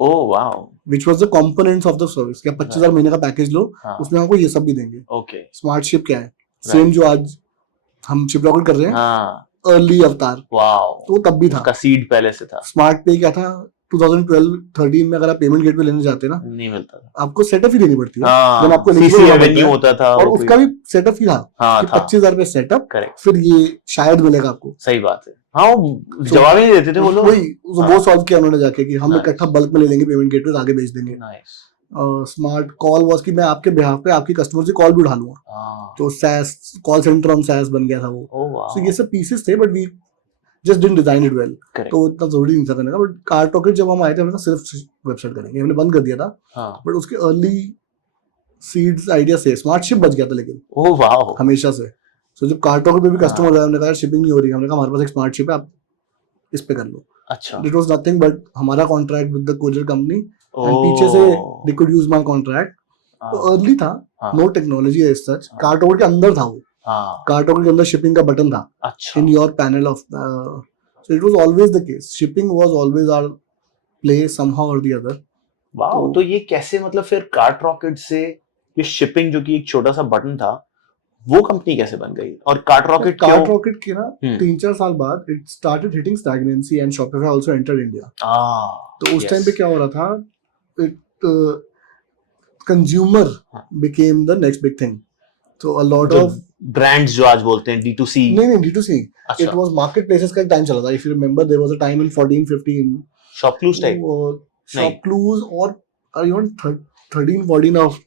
Oh wow, which was the components of the service. क्या 25,000 महीने का पैकेज लो, हाँ, उसमें हमको ये सब भी देंगे। ओके, स्मार्ट शिप क्या है, सेम जो आज हम शिप रॉकेट कर रहे हैं, हाँ, अर्ली अवतार, वाओ, तो तब भी था। उसका सीड पहले से था, स्मार्ट पे क्या था, 2012-13 में अगर आप पेमेंट गेटवे लेने जाते ना, नहीं मिलता था, आपको सेटअप ही देनी पड़ती है। हाँ, देन आपको सीसी eligible होना रेवेन्यू पड़ता है, होता था, और वो उसका कोई, भी सेटअप ही था हाँ कि था, 25,000 रुपए सेटअप, करेक्ट, फिर ये शायद मिलेगा आपको। सही बात है, हाँ, वो जवाब ही नहीं देते थे वो लोग, वही हाँ, वो सॉल्व किया उन्होंने जाके कि हम Nice. इकट्ठा बल्क में ले लेंगे पेमेंट गेटवे, आगे भेज देंगे। नाइस, स्मार्ट कॉल वाज कि मैं आपके बिहाफ पे आपकी कस्टमर से कॉल भी उठा लूंगा, हाँ, तो SaaS call center on SaaS बन गया था वो। ओह सो वाओ, ये सब पीसेस थे, but we just didn't design it well, correct, तो इतना जरूरी नहीं था करने का। बट कार रॉकेट जब हम आए थे, हमने कहा सिर्फ वेबसाइट करेंगे, हमने बंद कर दिया था। हाँ, बट उसके अर्ली सीड्स आइडिया से स्मार्ट शिप बच गया था, लेकिन ओह वाओ, हमेशा से। सो जब कार रॉकेट पे भी हाँ, कस्टमर आया, हमने कहा शिपिंग नहीं हो रही, हमने कहा हमारे पास एक स्मार्ट शिप है, आप इस पे कर लो। अच्छा, इट वाज नथिंग बट हमारा contract with the courier company, and पीछे से they could use my contract. तो अर्ली था, no technology as such, car rocket के अंदर था वो, कार रॉकेट के अंदर शिपिंग का बटन था, अच्छा, in your panel of, so it was always the case, shipping was always our play somehow और द अदर। वाओ, तो ये कैसे, मतलब फिर कार्ट रॉकेट से ये शिपिंग जो कि एक छोटा सा बटन था, वो कंपनी कैसे बन गई, और कार्ट रॉकेट क्यों? कार्ट रॉकेट के ना 3-4 साल बाद it started hitting stagnancy and Shopify also entered India. तो उस टाइम पे क्या हो रहा था, it consumer became the next big thing, तो अ लॉट ऑफ ब्रांड्स जो आज बोलते हैं D2C, नहीं D2C, अच्छा, इट वाज मार्केट प्लेसेस का टाइम चला था। If you remember there was a time in 14-15 ShopClues type, ShopClues और even 13-14 of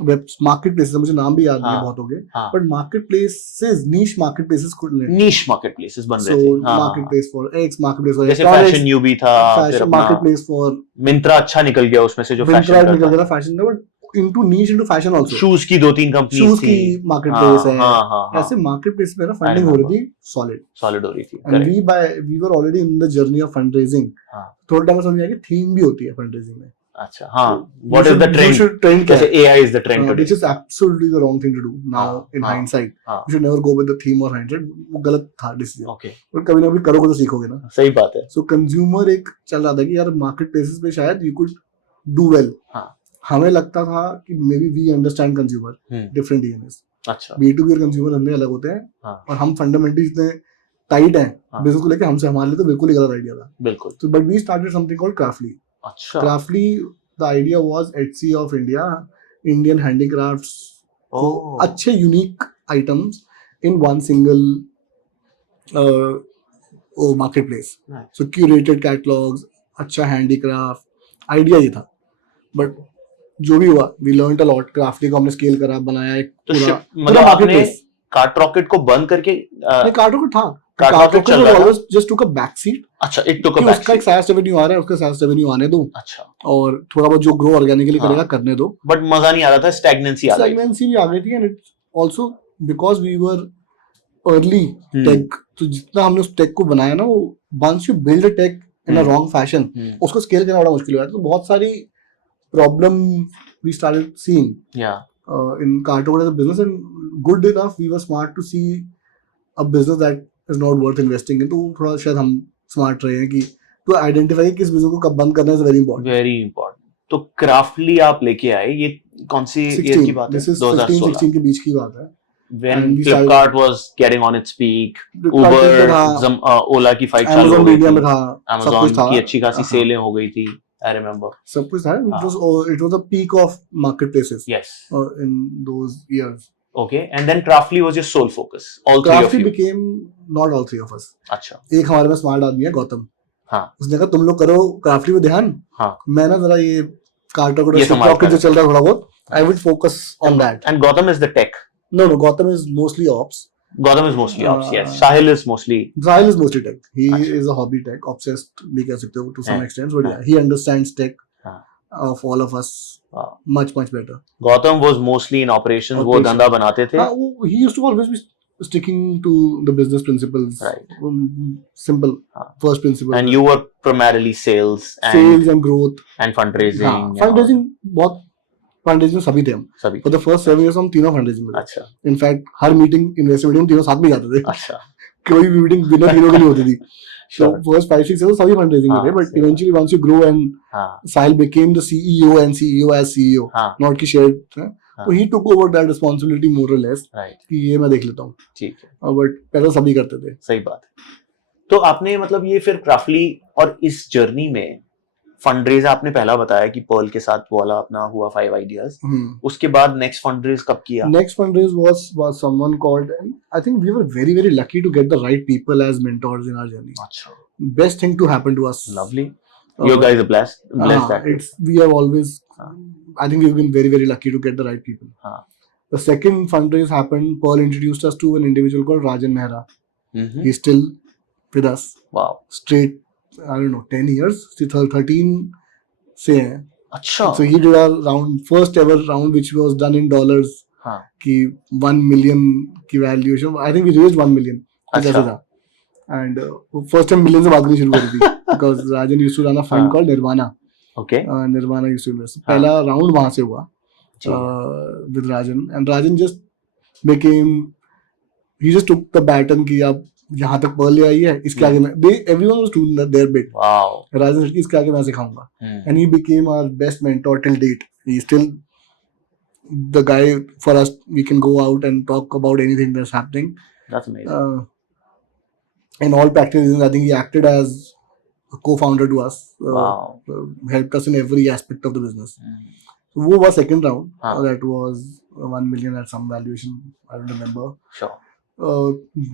web marketplaces, मुझे नाम भी याद नहीं है, बहुत हो गए, but marketplaces, niche marketplaces खुल रहे, नीश मार्केट प्लेसेस बन रहे थे, marketplace for X, marketplace for जैसे फैशन न्यू भी था, फिर अपना मार्केट प्लेस फॉर मिंत्रा अच्छा निकल गया उसमें से, जो फैशन निकल गया फैशन का, but into niche into fashion also, shoes की 2-3 कंपनीज शूज थी, की मार्केट प्लेस है, हाँ, ऐसे मार्केट प्लेस पे ना फंडिंग हो रही थी, सॉलिड हो रही थी, and we were already in the journey of fund raising. थोड़ा टाइम समझ आया कि थीम भी होती है फंड रेजिंग में, अच्छा, हाँ, व्हाट इज द ट्रेंड, जैसे AI is the trend today, which is absolutely the wrong thing to do now in hindsight. You should never go with the theme or hindsight, वो गलत था decision, okay, और कभी ना कभी करोगे तो सीखोगे ना, सही बात है। सो कंज्यूमर एक चल रहा था कि यार मार्केट प्लेसेस पे शायद यू कुड डू वेल, हमें लगता था कि maybe we understand consumer different DNS, अच्छा, B2B और कंज्यूमर धंधे अलग होते हैं, और हम फंडामेंटली इतने टाइट हैं बिजनेस को लेके, हमसे हमारे लिए तो बिल्कुल ही गलत आइडिया था, बिल्कुल। तो but we started something called Craftly. अच्छा, Craftly the idea was Etsy of India, Indian handicrafts को अच्छे unique items in one single marketplace, so curated catalogues, अच्छा हैंडीक्राफ्ट, आइडिया ये था। बट जो भी हुआ, we learned a lot, Craftly को हमने स्केल करा, बनाया एक पूरा मार्केट प्लेस। कार्ट रॉकेट को बंद करके कार्ट रॉकेट था, KartRocket always just took a back seat, अच्छा, it took a back seat, उसका एक SaaS रेवेन्यू आ रहा है, उसका SaaS रेवेन्यू आने दो, अच्छा, और थोड़ा बहुत जो ग्रो ऑर्गेनिकली करेगा करने दो, बट मजा नहीं आ रहा था, स्टैग्नेंसी आ गई थी, and it also because we were early tech, तो जितना हमने उस टेक को बनाया ना, वो once you build a tech in a wrong fashion, उसको स्केल करना बड़ा मुश्किल हुआ, तो बहुत सारी problem we started seeing in Cartoon as a business, and good enough we were smart to see a business that is not worth investing in, तो थोड़ा शायद हम स्मार्ट रहे हैं कि तो आइडेंटिफाई किस बिजनेस को कब बंद करना है, वेरी इंपॉर्टेंट। तो क्राफ्टली आप लेके आए, ये कौन सी ईयर की बात है? 2015-16 के बीच की बात है, when Flipkart was getting on its peak, Uber, Ola की फाइट चालू हो गई थी, Amazon की अच्छी खासी सेलें हो गई थी, I remember. सब कुछ था, it was the peak of marketplaces. Yes. In those years. Okay, and then Craftly was your sole focus. All three of you. Craftly became not all three of us. अच्छा. एक हमारे में smart आदमी है, गौतम. हाँ. उसने कहा तुम लोग करो Craftly पे ध्यान. हाँ. मैं ना जरा ये कार्टो को रॉकेट जो चल रहा है थोड़ा बहुत, I would focus on that. And Gautam is the tech. No, Gautam is mostly ops. Gautam is mostly ops, yes. Sahil is mostly tech. He is a hobby tech, obsessed भी कह सकते हो to some extent, but yeah, he understands tech of all of us much better. Gautam was mostly in operations. वो धंधा बनाते थे. He used to always be sticking to the business principles. Right. Simple first principle. And you were primarily sales and growth and fundraising. Fundraising बहुत fundraising सभी थे हम, for the first 7 years हम तीनों फंडरेजिंग में। अच्छा, इनफैक्ट हर meeting investor meeting तीनों साथ में जाते थे। अच्छा, कोई भी मीटिंग बिना तीनों की नहीं होती थी। So Sure. first 5-6 years सभी fundraising में थे, but सही eventually once you grow and हाँ Sahil became the CEO and CEO as CEO, हाँ not कि shared, हाँ so he took over that responsibility more or less right कि ये मैं देख लेता हूँ, ठीक है but पहले सभी करते थे. सही बात है. तो आपने मतलब ये फिर क्राफ्टली और इस जर्नी में फंडरेज आपने पहला बताया कि पर्ल के साथ वाला अपना हुआ 5 आइडियाज, उसके बाद नेक्स्ट फंडरेज कब किया? Next fundraise was someone called, and I think we were very lucky to get the right people as mentors in our journey. अच्छा Best thing to happen to us. Lovely. You guys are blessed that way. We have always, हाँ. I think we've been very lucky to get the right people. हाँ. The second fundraise happened, Paul introduced us to an individual called Rajan Mehra. He's still with us. Wow. Straight, I don't know, 10 years, 13 से हैं. अच्छा. So he did our round, first ever round, which was done in dollars. हाँ. कि 1 million की valuation. I think we raised 1 million. अच्छा. And first time millions से बात करनी शुरू करी थी because Rajan used to run a fund called Nirvana. Okay. Nirvana used to invest. पहला round वहाँ से हुआ with Rajan, and Rajan just became, he just took the baton कि आप यहाँ तक पर्ल ले आई है, इसके आगे मैं, everyone was doing their bit. Wow. Rajan said इसके आगे मैं सिखाऊंगा, and he became our best mentor till date. He's still the guy for us. We can go out and talk about anything that's happening. That's amazing. In all practical reasons, I think he acted as a co-founder to us. Wow. Helped us in every aspect of the business. So वो was second round. That was 1 million at some valuation. I don't remember. Sure.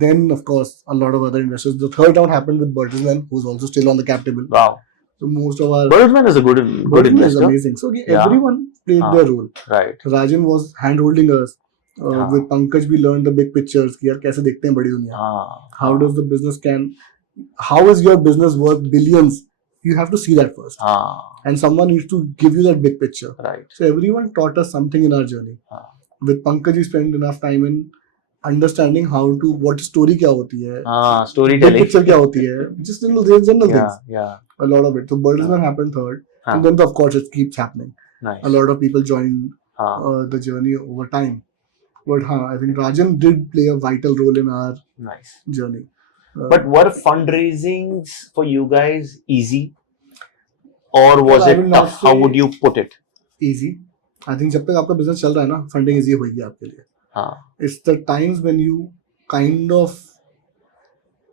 Then of course a lot of other investors. The third round happened with Bertelsmann, who's also still on the cap table. Wow. So most of our Bertelsmann is a good investor. Is amazing. So everyone played their role. Right. Rajan was hand-holding us. With Pankaj we learned the big pictures कि यार कैसे देखते हैं बड़ी दुनिया. How does the business how is your business worth billions? You have to see that first. And someone needs to give you that big picture. Right. So everyone taught us something in our journey. With Pankaj we spent enough time in understanding how to, what story क्या होती है, storytelling, big picture क्या होती है, just general things. Yeah. A lot of it. So Bertelsmann happened third, and then of course it keeps happening. Nice. A lot of people joined the journey over time. But I think Rajan did play a vital role in our journey. But were fundraisings for you guys easy, or was it tough? How would you put it? Easy. I think जब तक आपका business चल रहा है ना, funding easy होगी आपके लिए. It's the times when you kind of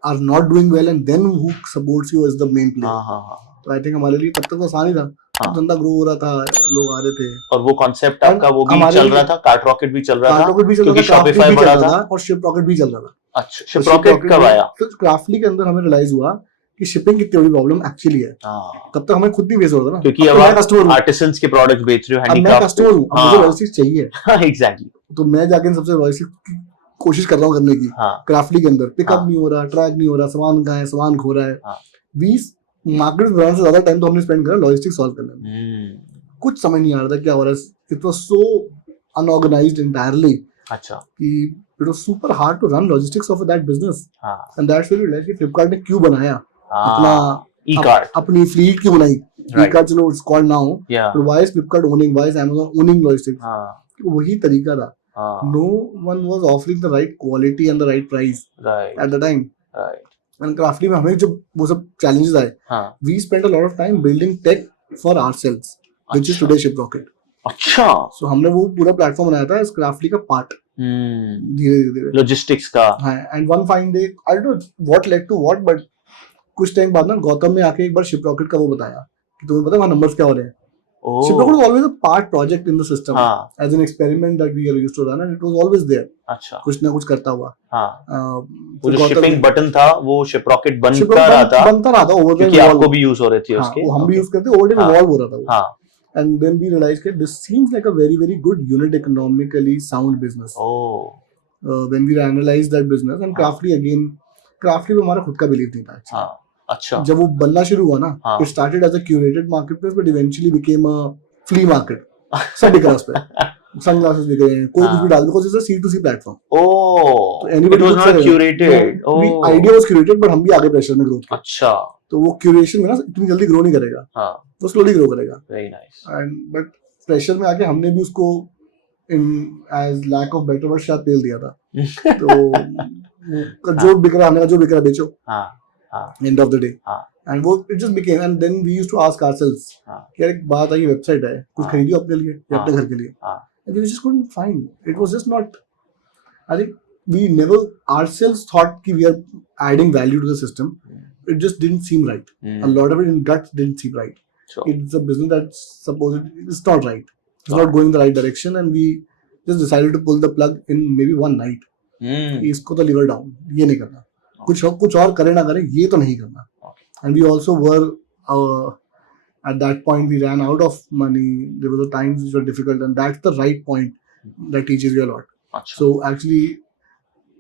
are not doing well and then who supports you is the main player. तो I think हमारे लिए तब तक तो आसान ही था. धंधा ग्रो हो रहा था, लोग आ रहे थे, और वो कॉन्सेप्ट आपका वो भी चल रहा था, कार्ट रॉकेट भी चल रहा था, क्योंकि शॉपिफाई बड़ा था, और शिप रॉकेट भी चल रहा था. अच्छा, शिप रॉकेट कब आया? तो क्राफ्टली के अंदर हमें रियलाइज हुआ कि शिपिंग कितनी बड़ी प्रॉब्लम एक्चुअली है. तब तक हमें खुद नहीं बेच रहा था ना, क्योंकि अब आप आर्टिसंस के प्रोडक्ट्स बेच रहे हो, हैंडीक्राफ्ट. मैं कस्टमर हूं, मुझे लॉजिस्टिक्स चाहिए. एग्जैक्टली. तो मैं जाके सबसे लॉजिस्टिक्स की कोशिश कर रहा हूं करने की. क्राफ्टली के अंदर पिकअप नहीं हो रहा, ट्रैक नहीं हो रहा, सामान कहां है, सामान खो रहा है. 20 मार्केट ब्रांड से ज्यादा टाइम तो हमने स्पेंड करा लॉजिस्टिक्स सॉल्व करने में. कुछ समझ नहीं आ रहा था क्या हो रहा है. It was so unorganized entirely. अच्छा. कि it was super hard to run logistics of that business. And that's when we realize कि फ्लिपकार्ट ने क्यों बनाया अपना ई-कार्ट, अपनी फ्लीट क्यों बनाई. ई-कार्ट चलो it's called now, but why is Flipkart owning, why is Amazon owning logistics. वही तरीका था. No one was offering the right quality and the right price at the time. And craftly में हमें जब वो सब challenges आए, we spent a lot of time building tech for ourselves, which is today Shiprocket. अच्छा. So हमने वो पूरा प्लेटफॉर्म बनाया था इस क्राफ्टली का पार्ट. धीरे लॉजिस्टिक्स का. And one fine day, I don't know what led to what, but कुछ टाइम बाद ना गौतम ने आके एक बार शिप्रॉकेट का वो बताया कि तुम्हें पता है वहाँ नंबर्स क्या हो रहे हैं. Shiprocket was always a part project in the system, as an experiment that we used to run, and it was always there. अच्छा. कुछ ना कुछ करता हुआ. वो जो शिपिंग बटन था वो शिप्रॉकेट बनता रहा था ओवर टाइम, क्योंकि आपको भी यूज हो रहे थे उसके. हम भी यूज करते, ओवर टाइम इवॉल्व हो रहा था. And then we realized that this seems like a very good unit economically sound business. When we analyzed that business, and Craftly में हमारा खुद का बिलीव नहीं था. अच्छा. जब वो बनना शुरू हुआ ना, it started as a curated marketplace, but eventually became a flea market. सब बिक रहा है उस पे. Sunglasses बिक रहे हैं, कोई कुछ भी डाल दे, because it's a C2C platform. So it was not curated. Idea was curated, but हम भी आगे प्रेशर में ग्रो किया. अच्छा. तो वो क्यूरेशन में ना इतनी जल्दी ग्रो नहीं करेगा. वो स्लोली ग्रो करेगा. Very nice. And but pressure में आके हमने भी उसको as lack of better word शायद तेल दिया था. तो जो बिक रहा है, जो बिक रहा बेचो. end of the day. हाँ. And वो it just became, and then we used to ask ourselves कि यार एक बात आई, वेबसाइट है, कुछ खरीदियो अपने लिए या अपने घर के लिए, and we just couldn't find. It was just not. I think we never ourselves thought कि we are adding value to the system. It just didn't seem right. A lot of it in gut didn't seem right. Sure. It's a business that's supposed it's not right. It's not going in the right direction, and we just decided to pull the plug in maybe one night. इसको तो liver down, ये नहीं करना. कुछ और करे ना करे, ये तो नहीं करना. And we also were at that point we ran out of money. There were the times which were difficult, and that's the right point that teaches you a lot. So actually,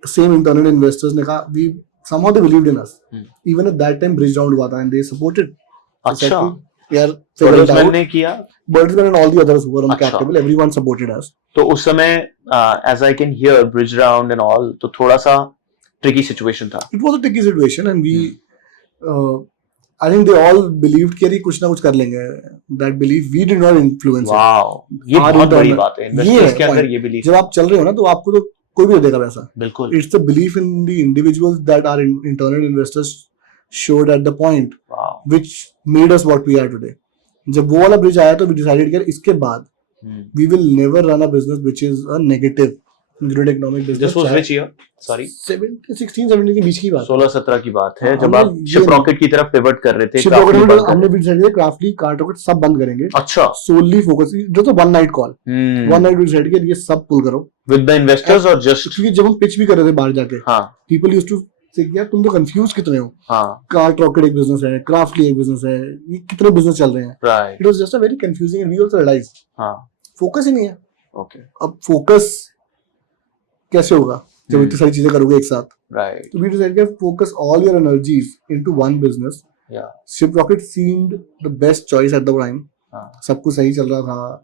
same internal investors ने कहा, we somehow they believed in us. Even at that time bridge round हुआ था, and they supported. अच्छा. यार Bertelsmann ने किया. Bertelsmann and all the others who were on the cap table, everyone supported us. तो उस समय as I can hear bridge round and all, तो थोड़ा सा tricky situation था. It was a tricky situation, and we I think they all believed कि यार कुछ ना कुछ कर लेंगे. That belief we did not influence. Wow, ये बहुत बड़ी बात है. Investors के अंदर ये belief. जब आप चल रहे हो ना, तो आपको तो कोई भी देगा पैसा. बिल्कुल. It's the belief in the individuals that our internal investors showed at the point, which made us what we are today. जब वो वाला ब्रिज आया तो we decided कि इसके बाद we will never run a business which is a negative unit economic business. This was which year? Sorry. 16-17 के बीच की बात. 16-17 की बात है, जब आप शिप रॉकेट की तरफ पिवट कर रहे थे. शिप रॉकेट में हमने भी डिसाइड किया क्राफ्टली, कार्ट रॉकेट सब बंद करेंगे. अच्छा. सोली फोकस, जो तो one night call, one night decide किया ये सब पुल करो. With the investors or just? क्योंकि जब हम पिच भी कर रहे थे बाहर जाके, people used to say यार तुम तो कंफ्यूज कितने हो. कार्ट रॉकेट एक बिजनेस है, क्राफ्टली एक बिजनेस है, ये कितने बिजनेस चल रहे हैं. Right. It was just a very confusing, and we also realized focus ही नहीं है. Okay. अब फोकस कैसे होगा जब इतनी सारी चीजें करोगे एक साथ. Right. So we decided to focus all your energies into one business. Yeah. Ship Rocket seemed the best choice at the time. सब कुछ सही चल रहा था.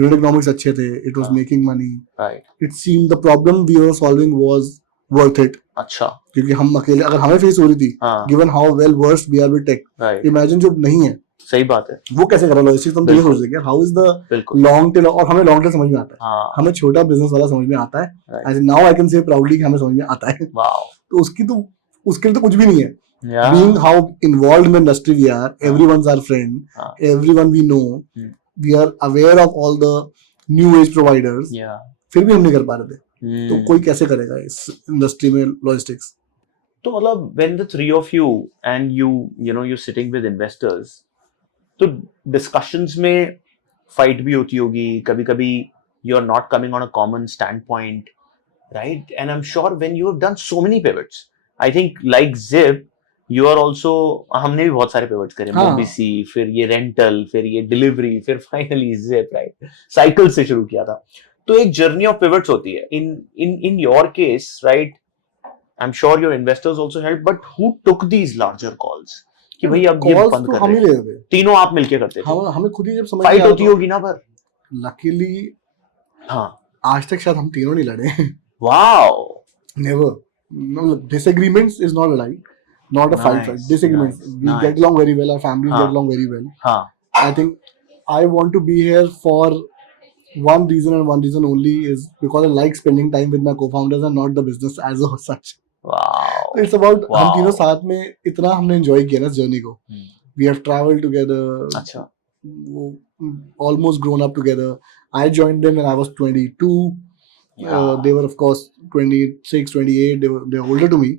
Unit economics अच्छे थे. It was making money. Right. It seemed the problem we were solving was worth it. अच्छा. क्योंकि हम अकेले अगर हमें फेस हो रही थी, given how well versed we are with tech. Right. Imagine जो नहीं है. सही बात है. वो कैसे करा लॉजिस्टिक्स, हम तो ये सोच रहे हैं how is the long tail, और हमें लॉन्ग टेल समझ में आता है. हमें छोटा बिजनेस वाला समझ में आता है. As now I can say proudly कि हमें समझ में आता है. तो उसके लिए तो कुछ भी नहीं है. Being how involved in the industry we are, everyone's our friend, everyone we know, we are aware of all the new age providers. फिर भी हम नहीं कर पा रहे थे. तो कोई कैसे करेगा इस इंडस्ट्री में लॉजिस्टिक्स. तो मतलब when the three of you and you're sitting with investors, तो डिस्कशंस में फाइट भी होती होगी कभी कभी. You are not coming on a common stand point, right? And I am sure when you have done so many pivots, I think like Zypp, you are also, हमने भी बहुत सारे पिवट्स करे. मोबीसी, फिर ये रेंटल, फिर ये डिलीवरी, फिर फाइनली Zypp, राइट? साइकिल से शुरू किया था. तो एक जर्नी ऑफ पिवट्स होती है. In your case, right, I am sure your investors also help, but who took these larger calls कि भाई अब ये बंद कर रहे हैं? तीनों आप मिलके करते थे? हमें खुद ही जब समझ फाइट होती होगी ना, पर लकीली आज तक शायद हम तीनों नहीं लड़े. Wow. Never. No, disagreements is not a lie, not a fight. Disagreements. We get along very well. Our families get along very well. I think I want to be here for one reason and one reason only, is because I like spending time with my co-founders and not the business as a such. Wow. It's about हम तीनों साथ में इतना हमने enjoy किया ना journey को. We have traveled together. अच्छा. Almost grown up together. I joined them when I was 22. They were of course 26, 28. They were older to me.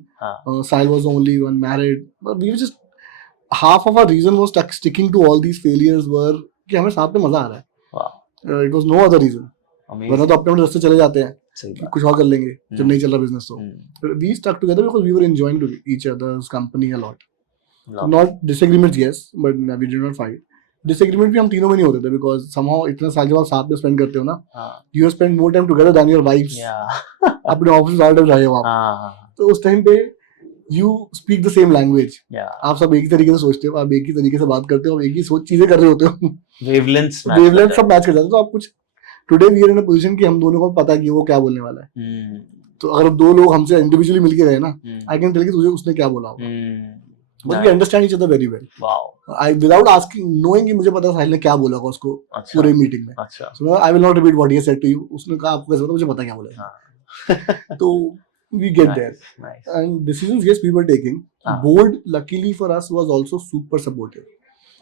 Sahil was the only one married. But we were just, half of our reason was sticking to all these failures were कि हमें साथ में मजा आ रहा है. It was no other reason. वरना तो अपने रास्ते चले जाते हैं, कुछ और कर लेंगे जब नहीं चल रहा बिजनेस. तो we stuck together because we were enjoying each other's company a lot. Not disagreements, yes, but we did not fight. Disagreement भी हम तीनों में नहीं होते थे, बिकॉज समहाउ इतने साल जब आप साथ में स्पेंड करते हो ना, you spend more time together then your wives. अपने ऑफिस सारे टाइम रहे हो आप, तो उस टाइम पे you speak the same language. आप सब एक ही तरीके से सोचते हो, आप एक ही तरीके से बात करते हो, आप एक ही सोच चीजें कर रहे होते हो. वेवलेंथ सब मैच कर जाते. तो आप कुछ today we are in a position कि हम दोनों को पता है कि वो क्या बोलने वाला है. तो अगर दो लोग हमसे इंडिविजुअली मिलके गए ना, आई कैन टेल कि तुझे उसने क्या बोला होगा. But we understand each other very well. Wow. Without asking, knowing कि मुझे पता साहिल ने क्या बोला उसको पूरे मीटिंग में. अच्छा. So I will not repeat what he said to you. उसने कहा आपको कैसे पता, मुझे पता क्या बोला. तो we get Nice, there. nice. And decisions, yes, we were taking. Board, luckily for us, was also super supportive.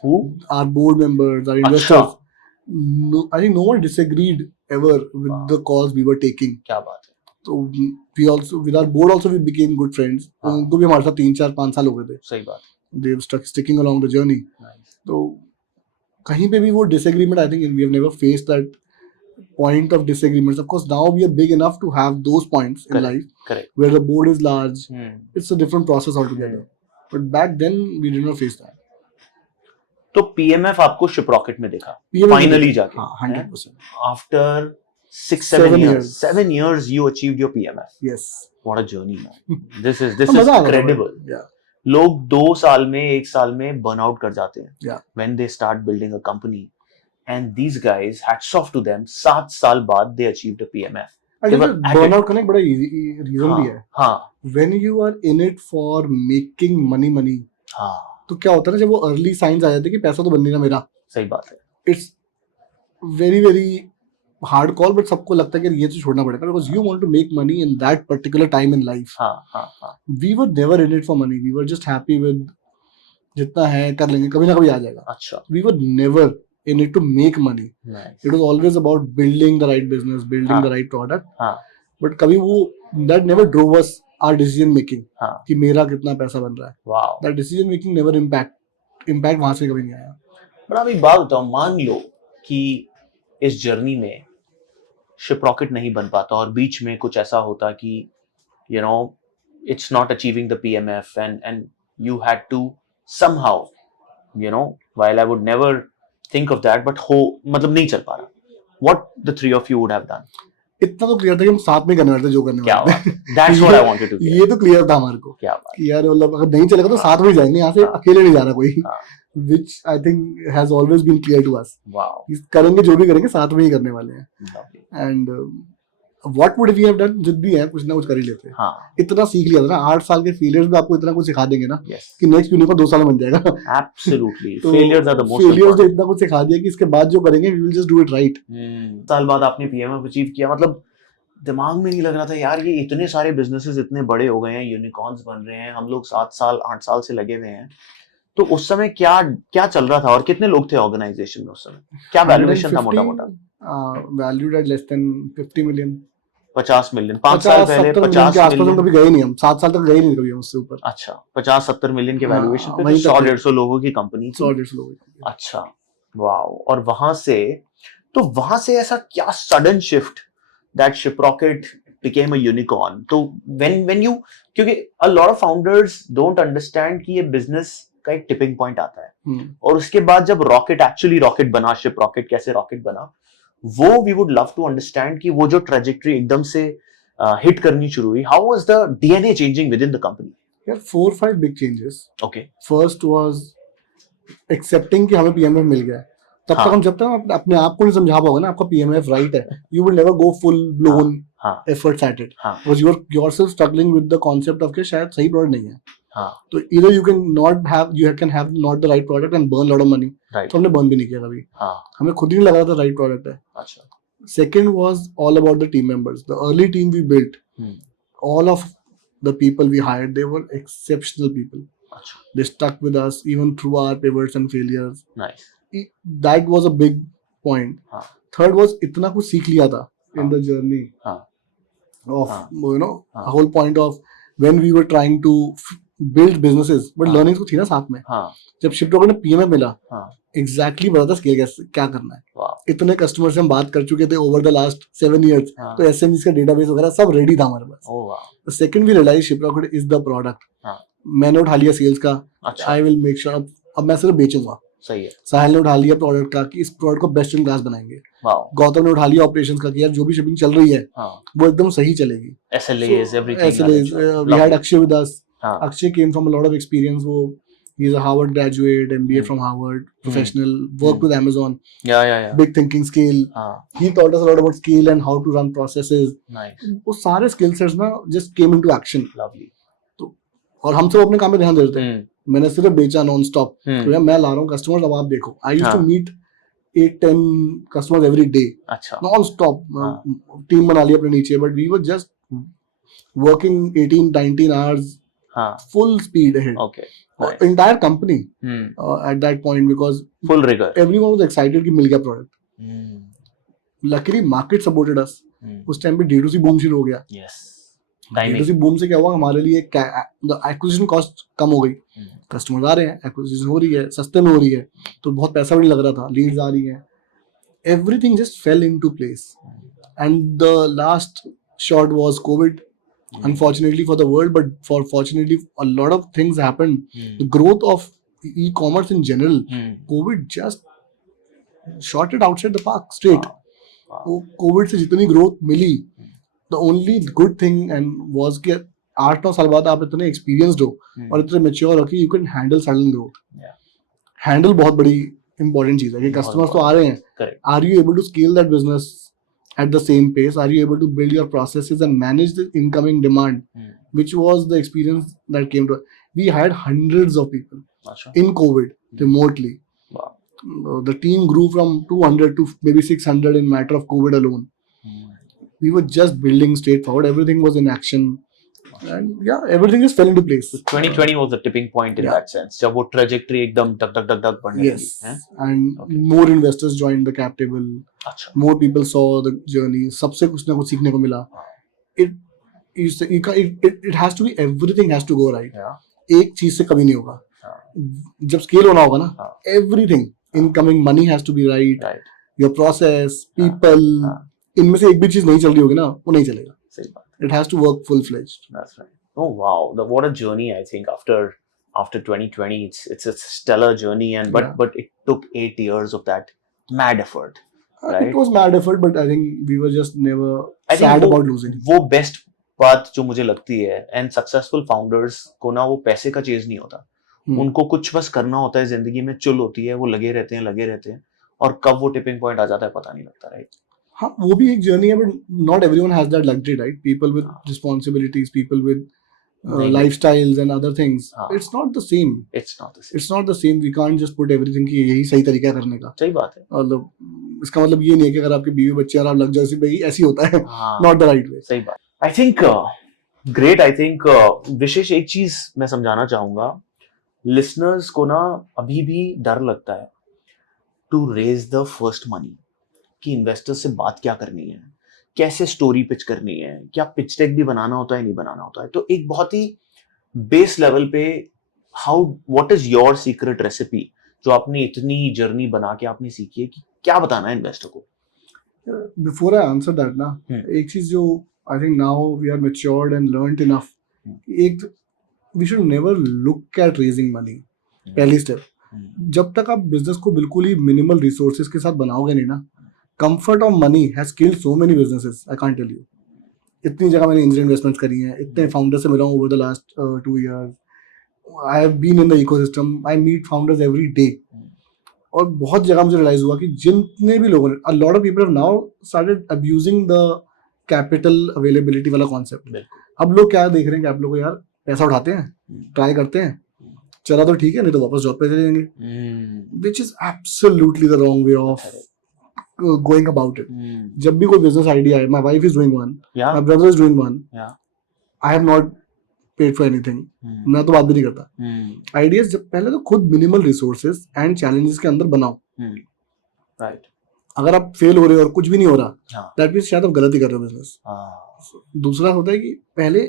Who? Our board members, our investors. No, I think no one disagreed ever with the calls we were taking. क्या बात है. So we also, with our board also, we became good friends. उनको भी हमारे साथ 3-4-5 साल हो गए थे. सही बात. They were sticking along the journey. Nice. तो कहीं पे भी वो disagreement, I think we have never faced that point of disagreements. Of course, now we are big enough to have those points in life. Correct. Where the board is large. It's a different process altogether. But back then we did not face that. तो PMF आपको शिपरॉकेट में देखा finally जाके. हाँ, 100%. After 6-7 years. 7 years you achieved your PMF. Yes. What a journey, man. This is incredible. Yeah. लोग 2 साल में 1 साल में बर्न आउट कर जाते हैं. Yeah. When they start building a company. And these guys, hats off to them, 7 साल बाद they achieved a PMF. Burn out करने का बड़ा रीजन भी है. हाँ. When you are in it for making money. हाँ. तो क्या होता है ना, जब वो अर्ली साइंस आ जाते हैं कि पैसा तो बन नहीं रहा मेरा. सही बात है. It's very hard call, but सबको लगता है कि ये चीज छोड़ना पड़ेगा because you want to make money in that particular time in life. We were never in it for money. We were just happy with जितना है कर लेंगे, कभी ना कभी आ जाएगा. अच्छा. We were never in it to make money. Nice. It was always about building the right business, building the right product. But कभी वो that never drove us our decision making. कि मेरा कितना पैसा बन रहा है. Wow. That decision making never impact वहाँ से कभी नहीं आया. बट अभी बात बताओ, मान लो कि इस जर्नी में शिप रॉकेट नहीं बन पाता और बीच में कुछ ऐसा होता कि you know it's not achieving the PMF and you had to somehow, you know, while I would never think of that, but मतलब नहीं चल पा रहा. What the three of you would have done? इतना तो क्लियर था कि हम साथ में करने वाले थे जो करने वाले थे. That's what I wanted to hear. ये तो क्लियर था हमारे को. क्या बात. यार मतलब अगर नहीं चलेगा तो साथ में जाएंगे, यहाँ से अकेले नहीं जा रहा कोई. Which I think has always been clear to us. Wow. करेंगे जो भी करेंगे साथ में ही करने वाले हैं. And what would we have done? जिद्दी है, कुछ ना कुछ कर ही लेते हैं. हाँ. इतना सीख लिया था ना, 8 साल के फेलियर्स में आपको इतना कुछ सिखा देंगे ना. Yes. कि नेक्स्ट यूनिकॉर्न 2 साल में बन जाएगा. Absolutely. तो Failures are the most failures important. ने इतना कुछ सिखा दिया कि इसके बाद जो करेंगे we will just do it right. साल बाद आपने PMF अचीव किया, मतलब दिमाग में नहीं लग रहा था यार ये इतने सारे बिजनेसेस इतने बड़े हो गए हैं, यूनिकॉर्न्स बन रहे हैं, हम लोग 7 साल 8 साल से लगे हुए हैं. तो उस समय क्या चल रहा था और कितने लोग थे ऑर्गेनाइजेशन में उस समय? क्या वैल्यूएशन था मोटा मोटा? Valued at less than 50 million. 50 million 5 साल पहले 50 के आसपास हम कभी गए नहीं. हम 7 साल तक गए नहीं कभी उससे ऊपर. अच्छा. 50-70 मिलियन के वैल्यूएशन पे 100-150 लोगों की कंपनी. 100-150 लोगों की. अच्छा. वाओ. और वहां से ऐसा क्या sudden shift that Shiprocket became a unicorn? तो when you, क्योंकि a lot of founders don't understand कि ये बिजनेस का एक टिपिंग पॉइंट आता है. और उसके बाद जब रॉकेट बना, शिप रॉकेट कैसे रॉकेट बना, वो we would love to understand कि वो जो ट्रेजेक्टरी एकदम से हिट करनी शुरू हुई. How was the DNA changing with in the company? यार 4-5 big changes. Okay. First was accepting कि हमें पीएमएफ मिल गया. तब तक हम जब तक अपने आप को नहीं समझा पाओगे ना आपका पीएमएफ राइट है, you will never go full blown efforts at it because you are yourself struggling with the concept of कि शायद सही प्रोडक्ट नहीं है. तो either you can have not the right product and burn lot of money. तो हमने burn भी नहीं किया कभी. हमें खुद ही नहीं लगा था राइट प्रोडक्ट है. अच्छा. Second was all about the team members. The early team we built, all of the people we hired, they were exceptional people. अच्छा. They stuck with us even through our pivots and failures. Nice. That was a big point. Third was इतना कुछ सीख लिया था in the journey of a whole point of when we were trying to build businesses, but learnings तो थी ना साथ में. जब शिपरॉकेट ने पीएमएफ मिला, एग्जैक्टली पता था स्केल क्या करना है. इतने कस्टमर से हम बात कर चुके थे ओवर द लास्ट 7 years. तो एसएमईज का डेटाबेस वगैरह सब रेडी था हमारे पास. Second we realize Shiprocket is the product. मैंने उठा लिया सेल्स का. आई विल मेक श्योर अब मैं सिर्फ बेचूंगा. सही है. साहिल ने उठा लिया प्रोडक्ट का कि इस प्रोडक्ट को बेस्ट इन क्लास बनाएंगे. गौतम ने उठा लिया ऑपरेशंस का कि यार जो भी शिपिंग चल रही है वो एकदम सही चलेगी. SLAs everything. We had Akshay with us. Akshay came from a lot of experience. He's a Harvard graduate, MBA from Harvard, professional, worked with Amazon. Yeah. Big thinking scale. He taught us a lot about scale and how to run processes. Nice. वो सारे skill sets ना just came into action. Lovely. तो और हम सब अपने काम में ध्यान दे रहे थे. मैंने सिर्फ बेचा नॉन स्टॉप. तो यार मैं ला रहा हूँ कस्टमर्स, अब आप देखो. I used to meet 8-10 customers every day. अच्छा. नॉन स्टॉप टीम बना ली अपने नीचे, but we were just working 18-19 hours, full speed ahead. Okay. Nice. Entire company at that point, because full rigor. Everyone was excited कि मिल गया product. Luckily market supported us. उस time पे D2C boom शुरू हो गया. Yes. D2C boom से क्या हुआ, हमारे लिए acquisition cost कम हो गई. कस्टमर आ रहे हैं, एक्विजिशन हो रही है, सस्ते में हो रही है, तो बहुत पैसा भी नहीं लग रहा था, लीड्स आ रही हैं. Everything just fell into place. And the last shot was COVID. Unfortunately for the world, but fortunately a lot of things happened. The growth of e-commerce in general, COVID just shot it outside the park straight. COVID से जितनी growth milli, the only good thing and was कि 8-9 साल बाद आप इतने experienced हो और इतने mature हो कि you can handle sudden growth. Handle बहुत बड़ी important चीज़ है कि customers तो आ रहे हैं. Are you able to scale that business at the same pace? Are you able to build your processes and manage the incoming demand? Which was the experience that came to us. We had hundreds of people in COVID remotely. Wow. The team grew from 200 to maybe 600 in matter of COVID alone. We were just building straightforward. Everything was in action. And yeah, everything just fell into place. 2020 was the tipping point in that sense. जब वो trajectory एकदम टक टक टक टक बढ़ने लगी. Yes. And more investors joined the cap table. More people saw the journey. सबसे कुछ ना कुछ सीखने को मिला. It has to be, everything has to go right. एक चीज से कभी नहीं होगा. जब scale होना होगा ना, everything, incoming money has to be right. Your process, people, इनमें से एक भी चीज नहीं चल रही होगी ना, वो नहीं चलेगा. सही बात. It has to work full-fledged. That's right. Oh wow, what a journey! I think after 2020, it's a stellar journey, and but it took 8 years of that mad effort. Right? It was mad effort, but I think we were just never sad about losing. वो best बात जो मुझे लगती है, and successful founders को ना वो पैसे का चेज नहीं होता. उनको कुछ बस करना होता है, जिंदगी में चुल होती है, वो लगे रहते हैं, और कब वो टिपिंग पॉइंट आ जाता है पता नहीं लगता. राइट. हाँ, वो भी एक जर्नी है, but not everyone has that luxury, right? People with responsibilities, people with lifestyles and other things. It's not the same. It's not the same. We can't just put everything कि यही सही तरीका है करने का. सही बात है. मतलब इसका मतलब ये नहीं है कि अगर आपके बीवी बच्चे और आप लग जाओ भाई ऐसी होता है. Not the right way. सही बात. I think great. I think विशेष एक चीज मैं समझाना चाहूंगा listeners को ना, अभी भी डर लगता है to raise the first money. कि इन्वेस्टर से बात क्या करनी है, कैसे स्टोरी पिच करनी है, क्या पिच डेक भी बनाना होता है, नहीं बनाना होता है. तो एक बहुत ही बेस लेवल पे what is your secret recipe जो आपने इतनी जर्नी बना के आपने सीखी है कि क्या बताना है इन्वेस्टर को. बिफोर आई आंसर दैट ना, एक चीज जो I think now we are matured and learned enough, एक we should never look at raising money. पहली स्टेप, जब तक आप बिजनेस को बिल्कुल ही मिनिमल रिसोर्सेज के साथ बनाओगे नहीं ना, comfort of money has killed so many businesses. I can't tell you. इतनी जगह मैंने एंजल इन्वेस्टमेंट्स करी हैं, इतने फाउंडर से मिला हूँ over the last 2 years. I have been in the ecosystem. I meet founders every day. और बहुत जगह मुझे रियलाइज हुआ कि जितने भी लोगों ने, a lot of people have now started abusing the capital availability वाला concept. अब लोग क्या देख रहे हैं कि आप लोग यार पैसा उठाते हैं, ट्राई करते हैं, चला तो ठीक है, नहीं तो वापस जॉब पे चले जाएंगे. Which is absolutely the wrong way of going about it. जब भी कोई business idea है, my wife is doing one, my brother is doing one, I have not paid for anything. मैं तो बात भी नहीं करता. Ideas जब पहले तो खुद minimal resources and challenges के अंदर बनाओ. Right. अगर आप फेल हो रहे हो और कुछ भी नहीं हो रहा, that means शायद आप गलती कर रहे हो business. दूसरा होता है कि पहले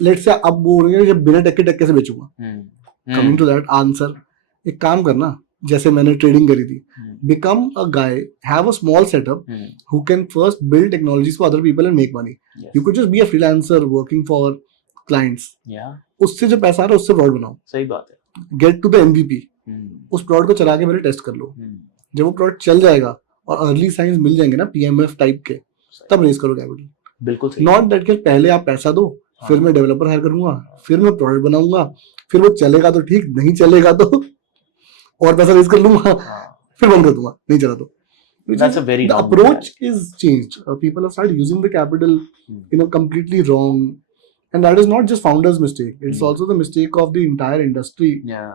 let's say अब वो हो रहे हैं जब बिना टेक के टेक कैसे बेचूंगा. Coming to that answer, एक काम करना, जैसे मैंने ट्रेडिंग करी थी, become a guy, have a small setup who can first build technologies for other people and make money. You could just be a freelancer working for clients. उससे जो पैसा आ रहा है उससे प्रोडक्ट बनाओ. सही बात है. Get to the MVP. उस प्रोडक्ट को चला के पहले टेस्ट कर लो. जब वो प्रोडक्ट चल जाएगा और अर्ली साइंस मिल जाएंगे ना PMF टाइप के, तब रेज करो कैपिटल. बिल्कुल सही. नॉट दैट कि पहले आप पैसा दो, फिर मैं डेवलपर हायर करूंगा, फिर मैं प्रोडक्ट बनाऊंगा, फिर वो चलेगा तो ठीक, नहीं चलेगा तो और पैसा रेज कर लूंगा, फिर बंद कर दूंगा, नहीं चला तो. That's a very the approach is changed. People have started using the capital completely wrong, and that is not just founders mistake, it's also the mistake of the entire industry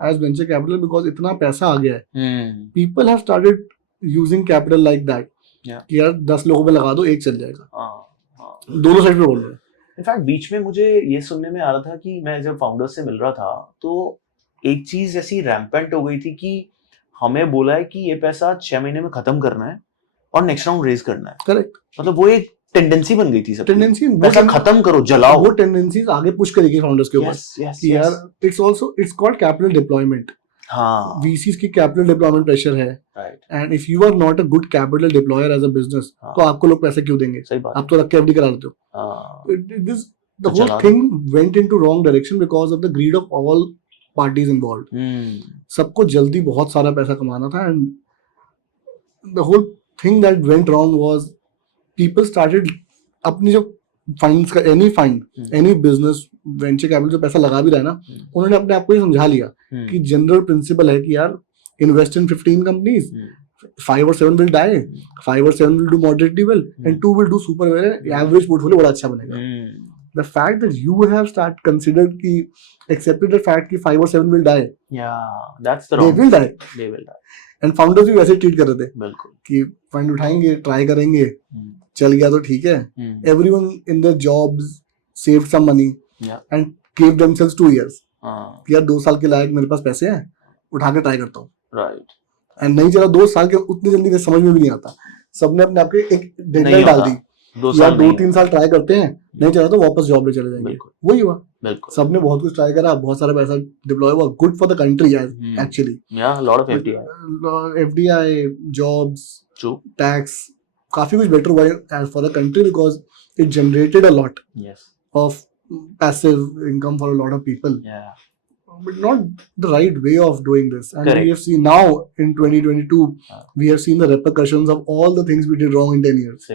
as venture capital, because इतना पैसा आ गया है. People have started using capital like that कि यार 10 लोगों पे लगा दो, एक चल जाएगा. दोनों साइड पे बोल रहे हैं. इनफैक्ट बीच में मुझे ये सुनने में आ रहा था कि मैं जब फाउंडर्स से मिल रहा था तो एक चीज ऐसी रैम्पेंट हो गई थी कि हमें बोला है कि ये पैसा 6 महीने में खत्म करना है और नेक्स्ट राउंड रेज करना है। करेक्ट, मतलब वो एक टेंडेंसी बन गई थी सबकी, टेंडेंसी पैसा खत्म करो, जलाओ। वो टेंडेंसीज आगे पुश करेगी फाउंडर्स के ऊपर यस यस कि यार इट्स कॉल्ड कैपिटल डिप्लॉयमेंट। हाँ VCs की कैपिटल डिप्लॉयमेंट प्रेशर है, right, and if you are not a good capital deployer as a business, हाँ। तो आपको लोग पैसे क्यों देंगे? सही बात आप तो रख के FD करा देते हो। हाँ, This तो the whole चला thing went into wrong direction because of the greed of all parties involved. सबको जल्दी बहुत सारा पैसा कमाना था, and the whole thing that went wrong was people started अपनी जो फंड्स का any fund any business venture capital जो पैसा लगा भी रहा है ना, उन्होंने अपने आप को ये समझा लिया कि जनरल प्रिंसिपल है कि यार invest in 15 companies, 5 or 7 will die, 5 or 7 will do moderately well, and 2 will do super well, average portfolio बड़ा अच्छा बनेगा. The fact that you have considered कि accepted the fact कि 5 or 7 will die, that's the they wrong will die. they will die. And founders भी वैसे treat कर रहे थे बिल्कुल कि फंड उठाएंगे, ट्राई करेंगे, चल गया तो ठीक है. Everyone in their jobs saved some money and gave themselves 2 years. यार 2 साल के लायक मेरे पास पैसे हैं, उठा के ट्राई करता हूँ. राइट, एंड नहीं चला 2 साल के, उतनी जल्दी समझ में भी नहीं आता. सबने अपने आप के एक डेडलाइन डाल दी, 2-3 साल ट्राई करते हैं, नहीं चला तो वापस जॉब में चले जाएंगे. वही हुआ. सबने बहुत कुछ ट्राई करा, बहुत सारा पैसा डिप्लॉय हुआ, good for the country actually. Lot of FDI, jobs, tax, काफी कुछ बेटर हुआ for the country because it generated a lot of passive income for a lot of people. But not the right way of doing this. And we have seen now in 2022, we have seen the repercussions of all the things we did wrong in 10 years.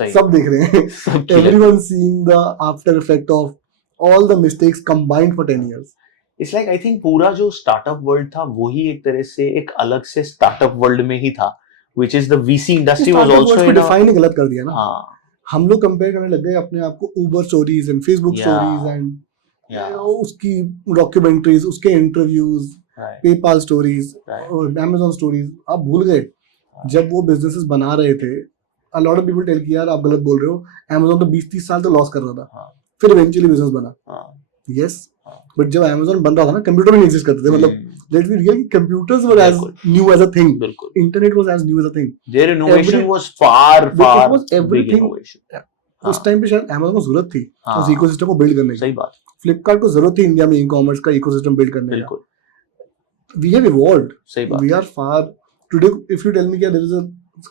सब देख रहे हैं. Everyone seeing the after effect of all the mistakes combined for 10 years. It's like I think पूरा जो startup world था वही एक तरह से एक अलग से startup world में ही था, which is the VC industry was also in a define गलत कर दिया ना. हम लोग कंपेयर करने लग गए अपने आप को Uber stories and Facebook stories and उसकी डॉक्यूमेंट्रीज, उसके इंटरव्यूज, पेपाल स्टोरीज और Amazon स्टोरीज. आप भूल गए जब वो बिजनेसेस बना रहे थे, a lot of people tell कि यार आप गलत बोल रहे हो, Amazon तो 20-30 साल तो लॉस कर रहा था, फिर इवेंचुअली बिजनेस बना. यस, बट जब Amazon बन रहा था ना, कंप्यूटर भी नहीं एग्जिस्ट करते थे. मतलब let's be real, computers were as new as a thing, internet was as new as a thing. There innovation was far big innovation. उस टाइम पे शायद Amazon को जरूरत थी उस इकोसिस्टम को बिल्ड करने की. सही बात. फ्लिपकार्ट को जरूरत थी इंडिया में ई-कॉमर्स का इकोसिस्टम बिल्ड करने की. We have evolved. सही बात. We are far today. If you tell me कि there is a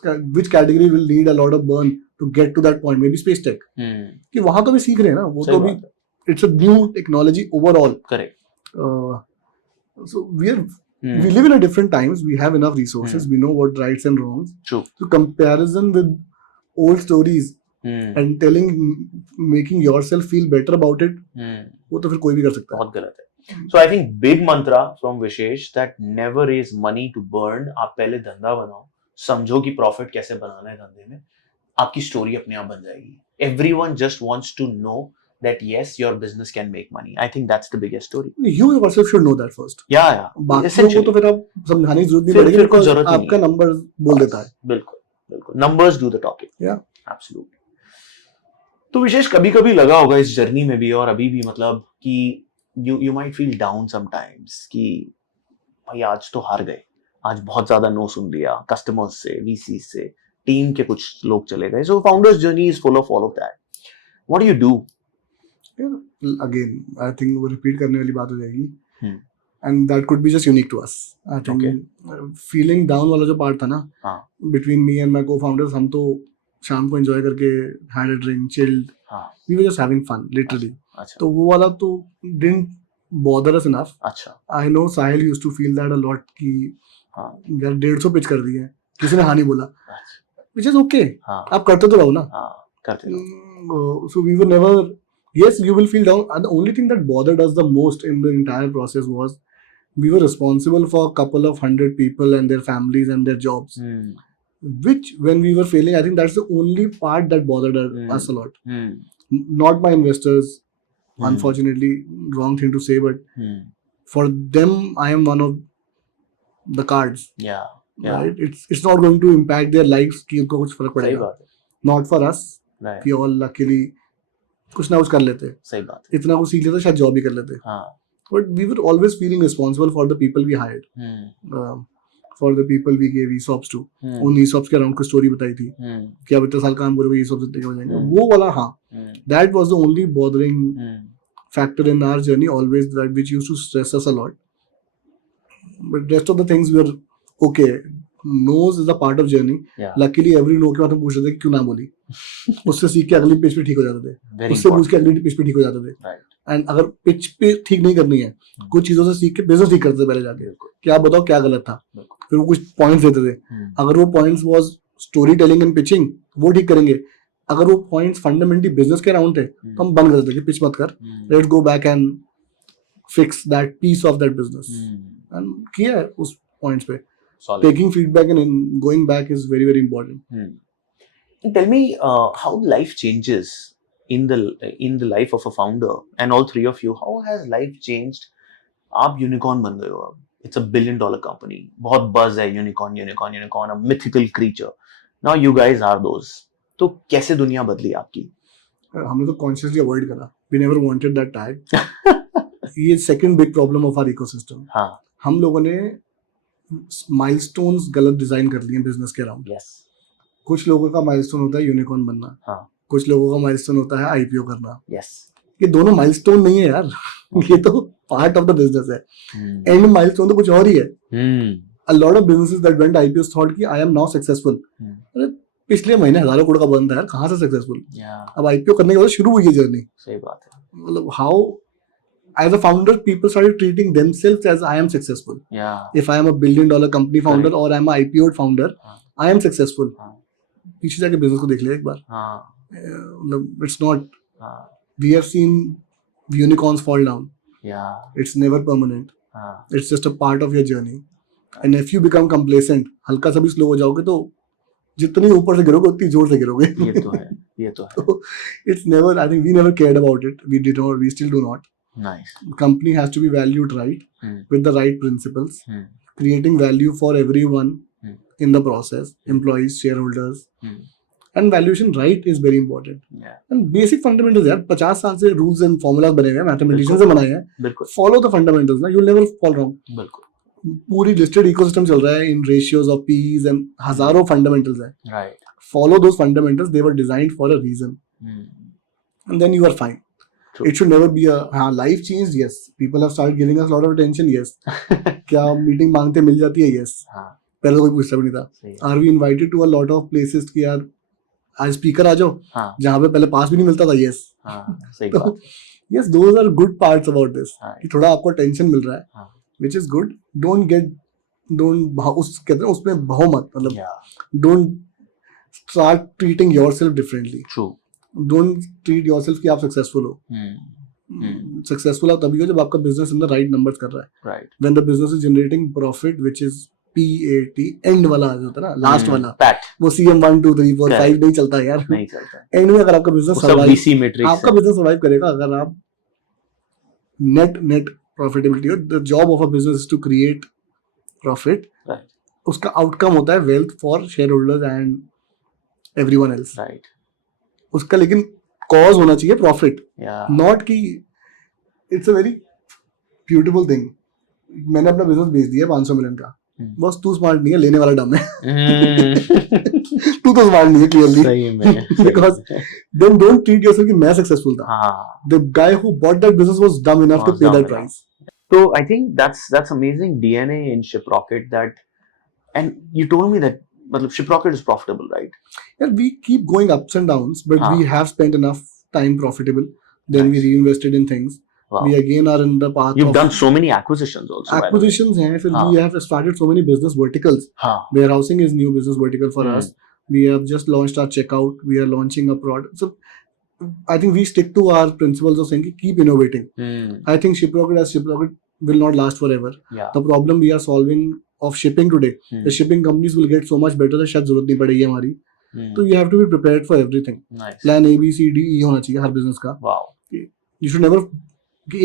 which category will need a lot of burn to get to that point, maybe space tech, कि वहां तो भी सीख रहे हैं ना, वो तो भी it's a new technology overall. Correct. So we live in a different times. We have enough resources. We know what rights and wrongs. True. So comparison with old stories and making yourself feel better about it, वो तो फिर कोई भी कर सकता है. बहुत गलत है. So I think big mantra from Vishesh that never raise money to burn. आप पहले धंधा बनाओ, समझो कि प्रॉफिट कैसे बनाना है धंधे में, आपकी स्टोरी अपने आप बन जाएगी. Everyone just wants to know that yes, your business can make money. I think that's the biggest story. You yourself should know that first. Yeah. बाकियों को तो फिर आप समझाने की जरूरत नहीं पड़ेगी, बिकॉज़ आपका नंबर बोल देता है. बिल्कुल. Numbers do the talking. Yeah. Absolutely. तो विशेष कभी-कभी लगा होगा इस जर्नी में भी और अभी भी, मतलब कि you might feel down sometimes कि भाई आज तो हार गए, आज बहुत ज्यादा नो सुन लिया कस्टमर्स से, VC से, टीम के कुछ लोग चले गए. So founders journey is full of all of that. What do you do? Again, I think वो repeat करने वाली बात हो जाएगी, and that could be just unique to us. I think feeling down वाला जो part था ना, between me and my co-founders, हम तो शाम को enjoy करके had a drink, chilled, we were just having fun, literally. तो वो वाला तो didn't bother us enough. I know Sahil used to feel that a lot कि यार 150 pitch कर दिए, किसी ने हाँ नहीं बोला, which is okay. आप करते तो रहो ना. So we were never. Yes, you will feel down. And the only thing that bothered us the most in the entire process was we were responsible for a couple of 100 people and their families and their jobs. Which, when we were failing, I think that's the only part that bothered us a lot. Not my investors, unfortunately, wrong thing to say, but for them, I am one of the cards. Yeah. Right? It's not going to impact their lives. कि उनको कुछ फर्क पड़ेगा. Not for us. Right. We all luckily कुछ ना कुछ कर लेते, सही बात है. इतना कुछ सीख लेते शायद जॉब भी कर लेते. हाँ. But we were always feeling responsible for the people we hired, for the people we gave ESOPs to. उन ESOPs के अराउंड कुछ स्टोरी बताई थी कि आप इतना साल काम करोगे ESOPs इतने हो जाएंगे, वो वाला. हाँ, that was the only bothering factor in our journey always, that which used to stress us a lot. But rest of the things were okay. No's is a part of journey. Luckily every no के बाद हम पूछ रहे थे कि क्यों ना बोली. उससे सीख के अगली पिच पे ठीक हो जाते थे, उससे पूछ के अगली पिच पे ठीक हो जाते थे. एंड अगर पिच पे ठीक नहीं करनी है, कुछ चीजों से सीख के बिजनेस ठीक करते थे पहले जाके कि आप बताओ क्या गलत था, फिर वो कुछ पॉइंट्स देते थे. अगर वो points was story telling and pitching, वो ठीक करेंगे. अगर वो पॉइंट्स फंडामेंटली बिजनेस के अराउंड थे तो हम बंद कर देते कि पिच मत कर, let's go back and fix that piece of that business. And किया उस पॉइंट्स पे. Taking feedback and going back is very very important. Tell me how life changes in the life of a founder, and all three of you, how has life changed? आप unicorn बन गए हो अब. It's a $1 billion company. बहुत buzz है unicorn, a mythical creature. Now you guys are those. तो कैसे दुनिया बदली आपकी? हमने तो consciously avoid करा. We never wanted that tag. ये second big problem of our ecosystem. हाँ. हम लोगों ने milestones गलत डिजाइन कर लिए बिजनेस के अराउंड. Yes. कुछ लोगों का माइलस्टोन होता है यूनिकॉर्न बनना. हाँ. कुछ लोगों का माइलस्टोन होता है आईपीओ करना. Yes. ये दोनों माइलस्टोन नहीं है यार. ये तो पार्ट ऑफ द बिजनेस है. एंड माइलस्टोन तो कुछ और ही है. A lot of businesses that went IPOs thought कि I am now successful. अरे पिछले महीने हजारों करोड़ का बंद था यार, कहाँ से सक्सेसफुल. अब आईपीओ करने के बाद शुरू हुई है जर्नी. सही बात है. मतलब how as a founder people started treating themselves as I am successful. If I am a $1 billion company founder or I am a IPO founder, I am successful. पीछे जाके बिजनेस को देख लिया एक बार. मतलब it's not. We have seen unicorns fall down. It's never permanent. It's just a part of your journey. And if you become complacent, हल्का सा भी स्लो हो जाओगे तो जितनी ऊपर से गिरोगे उतनी जोर से गिरोगे. ये तो है. It's never, I think we never cared about it. We did not, we still do not. Nice. Company has to be valued right, with the right principles, creating value for everyone in the process, employees, shareholders, and valuation right is very important. And basic fundamentals यार 50 साल से rules and formulas बने हुए हैं, mathematicians से बनाए हैं. Follow the fundamentals ना, you'll never fall wrong. पूरी listed ecosystem चल रहा है in ratios of P's and हजारों fundamentals हैं. Right. Follow those fundamentals. They were designed for a reason. And then you are fine. True. It should never be a life changed. Yes, people have started giving us a lot of attention. Yes. क्या meeting मांगते मिल जाती है. Yes. पहले तो कोई पूछता भी नहीं था. Are we invited to a lot of places कि यार आज स्पीकर आ जाओ, जहाँ पे पहले पास भी नहीं मिलता था. Yes. सही बात. Yes, those are good parts about this. कि थोड़ा आपको टेंशन मिल रहा है, which is good. Don't कहते हैं उसमें भाव मत. मतलब don't start treating yourself differently. True. Don't treat yourself कि आप सक्सेसफुल हो. सक्सेसफुल आप तभी हो जब आपका business in the right numbers कर रहा है. Right. When the business is generating profit which is PAT, and वाला जो होता है ना, लास्ट वाला, वो CM 1 2 3 4 5 नहीं चलता यार. नहीं चलता. एंड में अगर आपका बिजनेस सर्वाइव करेगा, अगर आप नेट प्रॉफिटेबिलिटी हो. The job of a business is to create profit. उसका आउटकम होता है wealth for shareholders and everyone else. Right. उसका लेकिन कॉज होना चाहिए प्रॉफिट, नॉट कि it's a very beautiful thing. मैंने अपना बिजनेस बेच दिया 500 मिलियन का. बस तू स्मार्ट नहीं है, लेने वाला डम है. तू तो स्मार्ट नहीं है क्लियरली. सही में. Because then don't treat yourself कि मैं सक्सेसफुल था. The guy who bought that business was dumb enough to pay that price. So I think that's amazing DNA in Shiprocket. That, and you told me that Shiprocket is profitable, right? Yeah, we keep going ups and downs, but we have spent enough time profitable. Then we reinvested in things. Wow. We again are in the path. You've done so many acquisitions also. Acquisitions हैं. फिर we have started so many business verticals. Warehousing is new business vertical for us. We have just launched our checkout. We are launching a product. So I think we stick to our principles of saying keep innovating. I think Shiprocket will not last forever. The problem we are solving of shipping today, the shipping companies will get so much better that शायद जरूरत नहीं पड़ेगी हमारी. तो you have to be prepared for everything. Plan A B C D E होना चाहिए हर business का. You should never कि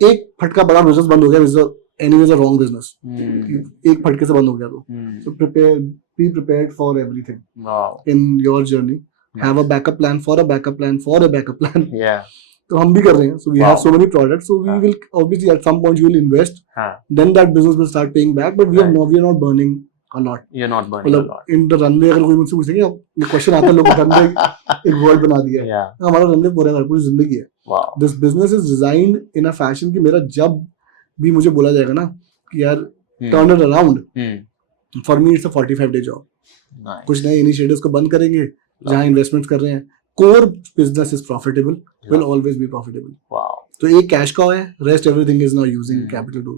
एक फटका बड़ा बिजनेस बंद हो गया is anyways a wrong business. एक फटके से बंद हो गया तो. So be prepared for everything in your journey. have a backup plan for a backup plan for a backup plan. Yeah. तो हम भी कर रहे हैं. So we have so many products. So we will obviously at some point you will invest. Then that business will start paying back. But we are not burning a lot. You're not burning a lot. In the runway अगर कोई मुझसे पूछेंगे ये question आता है लोगों के runway एक वर्ल्ड बना दिया है. हमारा runway पूरी जिंदगी है. This business is designed in a fashion कि मेरा जब भी मुझे बोला जाएगा ना कि यार turn it around. For me it's a 45-day job. कुछ नए initiatives को बंद करेंगे जहाँ इन्वेस्टमेंट्स कर रहे हैं. Core business is profitable, will always be profitable. Wow. तो एक cash cow है, rest everything is now using capital to.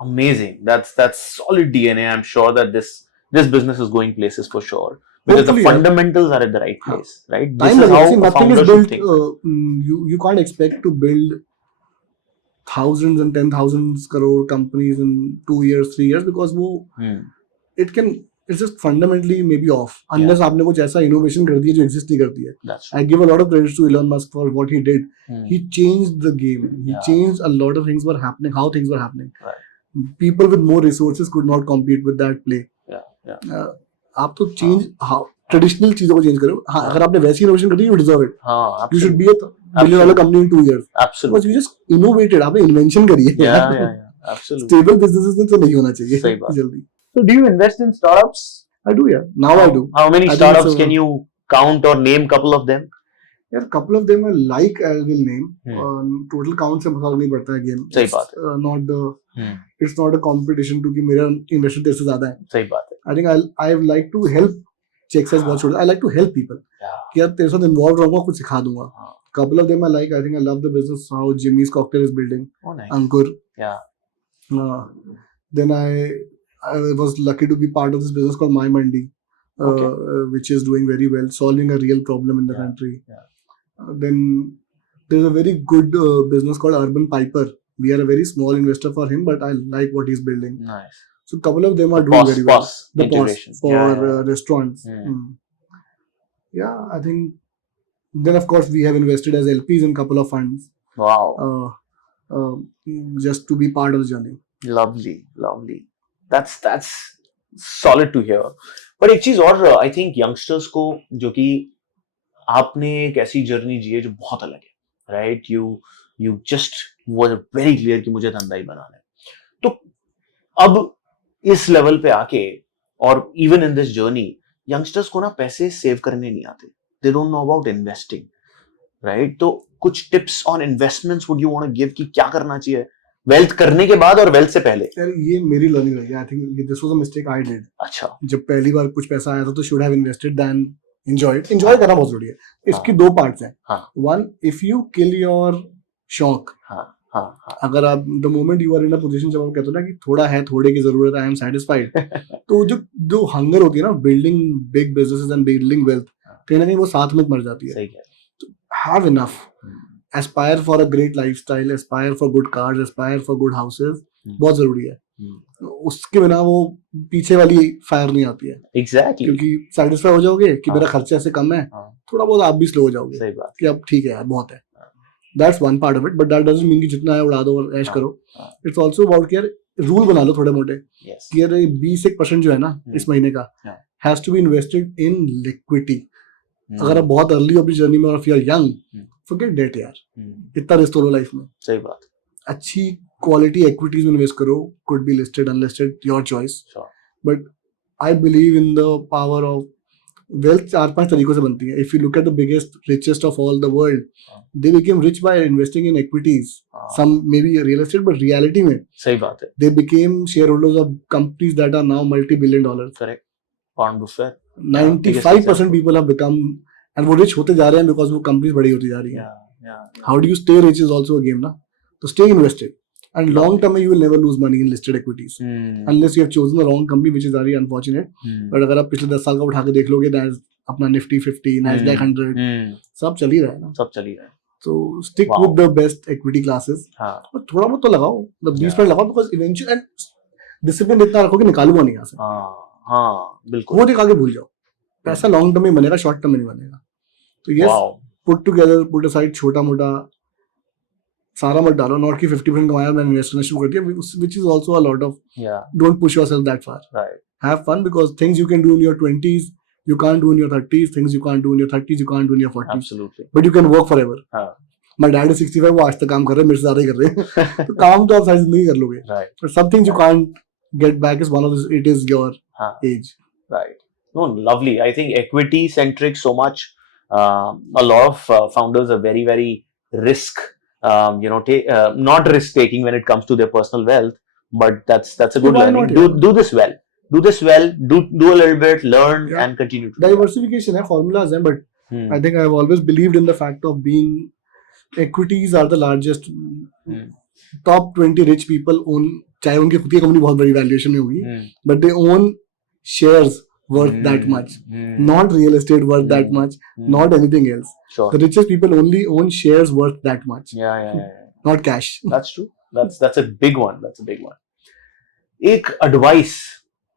Amazing. That's solid DNA. I'm sure that this business is going places for sure because Hopefully, the fundamentals are at the right place, right? This Time is how nothing is founders built. think. You can't expect to build thousands and 10,000 crore companies in 2 years, 3 years because it's just fundamentally maybe off unless आपने कुछ ऐसा innovation कर दिया जो exist नहीं करती है. I give a lot of credit to Elon Musk for what he did. He changed the game. He changed a lot of things were happening, how things were happening. People with more resources could not compete with that play. आप तो change traditional चीजों को change करो. हाँ, अगर आपने वैसी innovation कर दी, you deserve it. You should be a billion-dollar company in 2 years. Absolutely. Because you just innovated. आपने invention करी है. Yeah. Absolutely. Stable businesses में तो नहीं होना चाहिए. सही बात. जल्दी. So do you invest in startups? I do, yeah. Now I do. How many startups can you count or name couple of them? Yeah, couple of them I like. I will name. Total count से मतलब नहीं पड़ता है again. सही बात है. Not the. It's not a competition क्योंकि मेरा investment तेरे से ज़्यादा है. सही बात है. I think I like to help. Check size बहुत छोटा. I like to help people. कि यार तेरे साथ involved रहूँगा कुछ सिखा दूँगा. Couple of them I like. I think I love the business how Jimmy's Cocktail is building. Oh, nice. Ankur. Yeah. Then I was lucky to be part of this business called My Mandi, which is doing very well, solving a real problem in the country. Then there's a very good business called Urban Piper. We are a very small investor for him, but I like what he's building. Nice. So a couple of them are doing very well. The POS for restaurants. Yeah, I think. Then of course we have invested as LPs in a couple of funds. Wow. Just to be part of the journey. Lovely. That's solid to hear. पर एक चीज और I think youngsters को जो कि आपने एक ऐसी जर्नी जी है जो बहुत अलग है, right? You just was very clear कि मुझे धंधा ही बनाना है. तो अब इस लेवल पे आके और even in this journey youngsters को ना पैसे सेव करने नहीं आते. They don't know about investing, right? तो कुछ tips on investments would you want to give कि क्या करना चाहिए वेल्थ करने के बाद और वेल्थ से पहले? यार ये मेरी लर्निंग रही है. I think this was a mistake I did. अच्छा. जब पहली बार कुछ पैसा आया था तो should have invested then enjoyed. Enjoy करना बहुत जरूरी है. इसकी दो पार्ट्स हैं. One, if you kill your शौक. अगर आप the moment you are in a position जब आप कहते हो ना कि थोड़ा है, थोड़े की जरूरत है, आई एम सेटिस्फाइड, तो जो हंगर होती है ना building big businesses and building wealth, कहीं ना कहीं वो साथ में मर जाती है. Have enough. Aspire for a great lifestyle, aspire for good cars, aspire for good houses. बहुत जरूरी है. उसके बिना वो पीछे वाली फायर नहीं आती है. Exactly. क्योंकि satisfy हो जाओगे कि मेरा खर्चा ऐसे कम है, थोड़ा बहुत आप भी स्लो हो जाओगे. सही बात. कि अब ठीक है यार बहुत है. That's one part of it, but that doesn't mean कि जितना है उड़ा दो और ऐश करो. It's also about कि यार रूल बना लो थोड़े मोटे. कि यार 20% जो है ना इस महीने का has to be invested in liquidity. अगर आप बहुत अर्ली हो अपनी जर्नी में और if you are young, forget debt यार. इतना रिस्क लो लाइफ में. सही बात. अच्छी क्वालिटी इक्विटीज में इन्वेस्ट करो. could be listed, unlisted, your choice. But I believe in the power of wealth. 4-5 तरीकों से बनती है. If you look at the biggest, richest of all the world, they became rich by investing in equities. Some maybe real estate, but reality में सही बात है. They became shareholders of companies that are now multi-billion dollars. Correct. Warren Buffett. 95% people have become and वो rich होते जा रहे हैं because वो कंपनीज बड़ी होती जा रही हैं. How do you stay rich is also a game ना. तो stay invested and long term you will never lose money in listed equities unless you have chosen the wrong company, which is very unfortunate. But अगर आप पिछले 10 साल का उठा के देख लोगे अपना Nifty 50, Nasdaq 100 सब चल ही रहा है ना. सब चल ही रहा है. So stick with the best equity classes. और थोड़ा बहुत तो लगाओ. मतलब 20% लगाओ because eventually and discipline इतना रखो कि निकालूंगा नहीं यहाँ से. हाँ बिल्कुल. वो दिखा के भूल जाओ. पैसा लॉन्ग टर्म में बनेगा, शॉर्ट टर्म में नहीं बनेगा. तो yes, put together, put aside छोटा मोटा, सारा मत डालो. नॉट कि 50% कमाया मैंने इन्वेस्ट करना शुरू कर दिया, which is also a lot of. Don't push yourself that far. Have fun because things you can do in your 20s You can't do in your 30s things you can't do in your 30s, you can't do in your 40s. Absolutely. But you can work forever. हाँ. My dad is 65, वो आज तक काम कर रहे हैं, मेरे से ज़्यादा ही कर रहे हैं. तो काम तो आप सारी जिंदगी कर लोगे. Right. But some things you can't get back is one of this. It is your age. Right. No, lovely. I think equity centric so much. A lot of founders are very, very risk. Not risk taking when it comes to their personal wealth, but that's a good Why learning. not, Do this well. Do this well. Do a little bit. Learn and continue. To Diversification है, formulas हैं, but I think I've always believed in the fact of being. Equities are the largest. Top 20 rich people own, चाहे उनकी खुद की company बहुत बड़ी valuation में होगी, but they own shares worth that much, not real estate worth that much, not anything else. Sure. The richest people only own shares worth that much. Yeah. Not cash. That's true. That's a big one. एक advice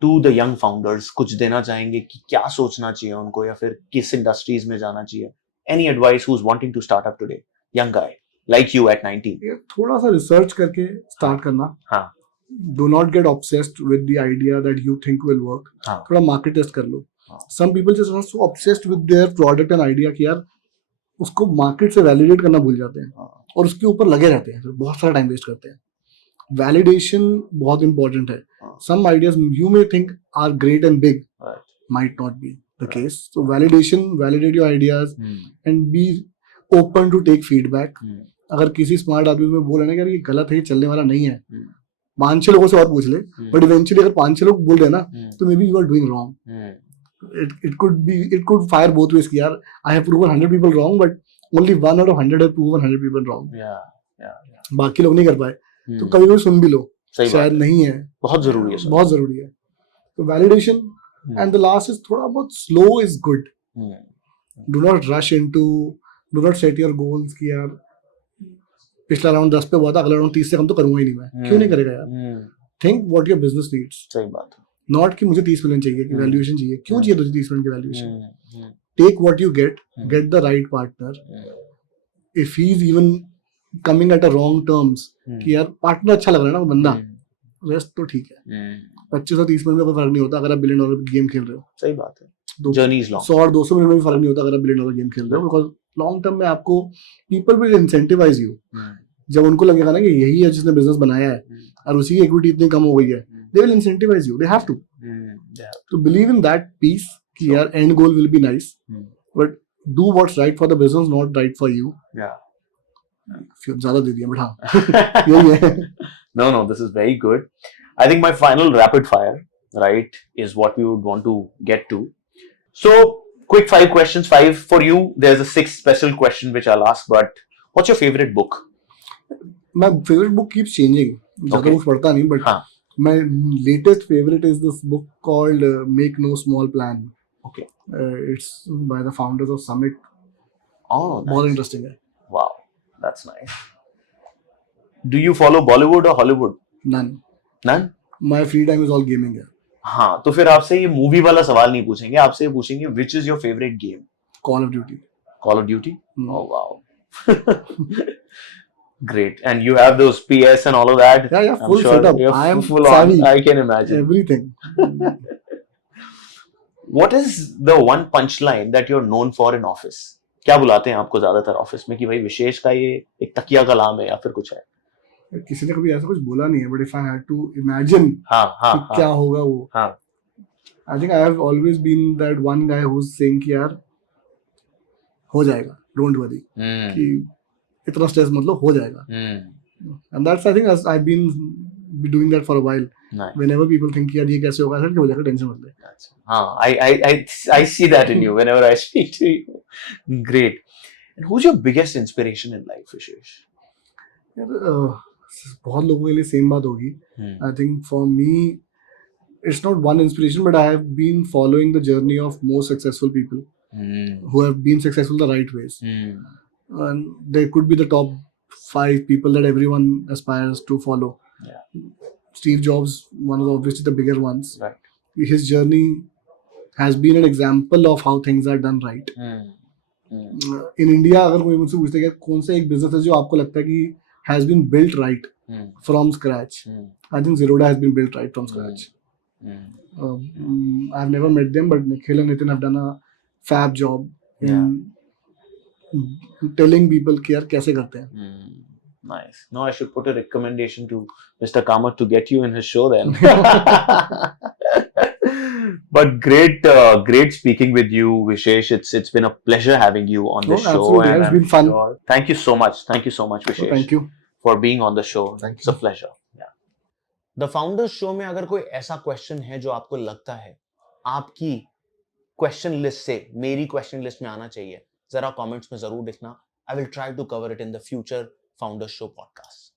to the young founders, कुछ देना चाहेंगे कि क्या सोचना चाहिए उनको या फिर किस इंडस्ट्रीज में जाना चाहिए? Any advice who's wanting to start up today? Young guy like you at 19. थोड़ा सा रिसर्च करके स्टार्ट करना. हाँ. Do not get obsessed with the idea that you think will work. हाँ. थोड़ा मार्केट टेस्ट कर लो. Some people just are so obsessed with their product and idea कि यार उसको मार्केट से वैलिडेट करना भूल जाते हैं और उसके ऊपर लगे रहते हैं, बहुत सारा टाइम वेस्ट करते हैं. वैलिडेशन बहुत इंपॉर्टेंट है. Some ideas you may think are great and big, might not be the case. So validate your ideas and be open to take feedback. अगर किसी स्मार्ट आदमी में बोल रहे हैं कि ये गलत है, ये चलने वाला नहीं है, 5-6 लोगों से और पूछ ले, बट इवेंचुअली अगर 5-6 लोग बोल रहे हैं ना, तो maybe you are doing wrong. It could fire both ways कि यार I have proven 100 people wrong, but only 1 out of 100 have proven 100 people wrong. बाकी लोग नहीं कर पाए, तो कभी कभी सुन भी लो, शायद नहीं है, बहुत जरूरी है. तो validation and the last is थोड़ा बहुत slow is good. Do not rush into, do not set your goals कि यार पिछला राउंड 10 पे हुआ था, अगला राउंड 30 से कम तो करूंगा ही नहीं मैं. क्यों नहीं करेगा यार? Think what your business needs. सही बात है. नॉट कि मुझे 30 मिलियन चाहिए, कि वैल्यूएशन चाहिए. क्यों चाहिए तुझे 30 मिलियन की valuation? Take what you get the right partner. If he is even coming at a wrong terms कि यार पार्टनर अच्छा लग रहा है ना वो बंदा, रेस्ट तो ठीक है. 25 और 30 मिलियन में कोई फर्क नहीं होता अगर आप बिलियन डॉलर गेम खेल रहे हो. सही बात है. Journey is long. 100 और 200 मिलियन में भी फर्क नहीं होता अगर आप बिलियन डॉलर गेम खेल रहे हो, बिकॉज लॉन्ग टर्म में आपको पीपल विल इंसेंटिवाइज यू. जब उनको लगेगा ना कि यही है जिसने बिजनेस बनाया है और उसी की इक्विटी इतनी कम हो गई है, they will incentivize you. They have to believe in that piece कि यार end goal will be nice, but do what's right for the business, not right for you. ज्यादा दे दिया बट हाँ यही है. No, this is very good. I think my final rapid fire, right, is what we would want to get to. So, quick 5 questions. 5 for you. There's a 6th special question which I'll ask, but what's your favorite book? My favorite book keeps changing. ज़्यादा कुछ पढ़ता नहीं, but my latest favorite is this book called Make No Small Plan. Okay. It's by the founders of Summit. Oh, nice. बहुत interesting है. Wow, that's nice. Do you follow Bollywood or Hollywood? None. My free time is all gaming है. हाँ, तो फिर आपसे ये movie वाला सवाल नहीं पूछेंगे, आपसे ये पूछेंगे which is your favorite game? Call of Duty. Call of Duty? Oh wow. Great. And you have those PS and all of that? Yeah, full setup. I am full savvy. I can imagine. Everything. What is the one punchline that you're known for in office? क्या बुलाते हैं आपको ज्यादातर office में कि भाई विशेष का ये एक तकिया कलाम है या फिर कुछ है? किसी ने कभी ऐसा कुछ बोला नहीं है, but if I had to imagine कि क्या होगा वो, I think I have always been that one guy who's saying कि यार हो जाएगा, don't worry, कि इतना स्ट्रेस मतलब हो जाएगा. And that's I think I've been doing that for a while. Nice. Whenever people think यार ये कैसे होगा, ऐसा हो जाएगा, टेंशन मत ले. I see that in you whenever I speak to you. Great. And who's your biggest inspiration in life, Vishesh? बहुत लोगों के लिए सेम बात होगी. I think for me it's not one inspiration, but I have been following the journey of most successful people who have been successful the right ways. And they could be the top 5 people that everyone aspires to follow. Steve Jobs, one of obviously the bigger ones. Right. His journey has been an example of how things are done right. In India, अगर कोई मुझसे पूछता है कि कौन सा एक business है जो आपको लगता है कि has been built right from scratch, I think Zerodha has been built right from scratch. I've never met them, but Nikhil and Nitin have done a fab job in telling people कि यार कैसे करते हैं. Nice. No, I should put a recommendation to Mr. Kamath to get you in his show then. But great speaking with you, Vishesh. It's been a pleasure having you on this show, Absolutely, and it's I'm been fun. sure. Thank you so much. Thank you so much, Vishesh. Thank you for being on the show. Thank It's a pleasure. Yeah. The Founders Show में अगर कोई ऐसा question है जो आपको लगता है आपकी क्वेश्चन लिस्ट से मेरी क्वेश्चन लिस्ट में आना चाहिए, जरा कमेंट्स में जरूर लिखना. I will try to cover it in the future Founders Show podcast.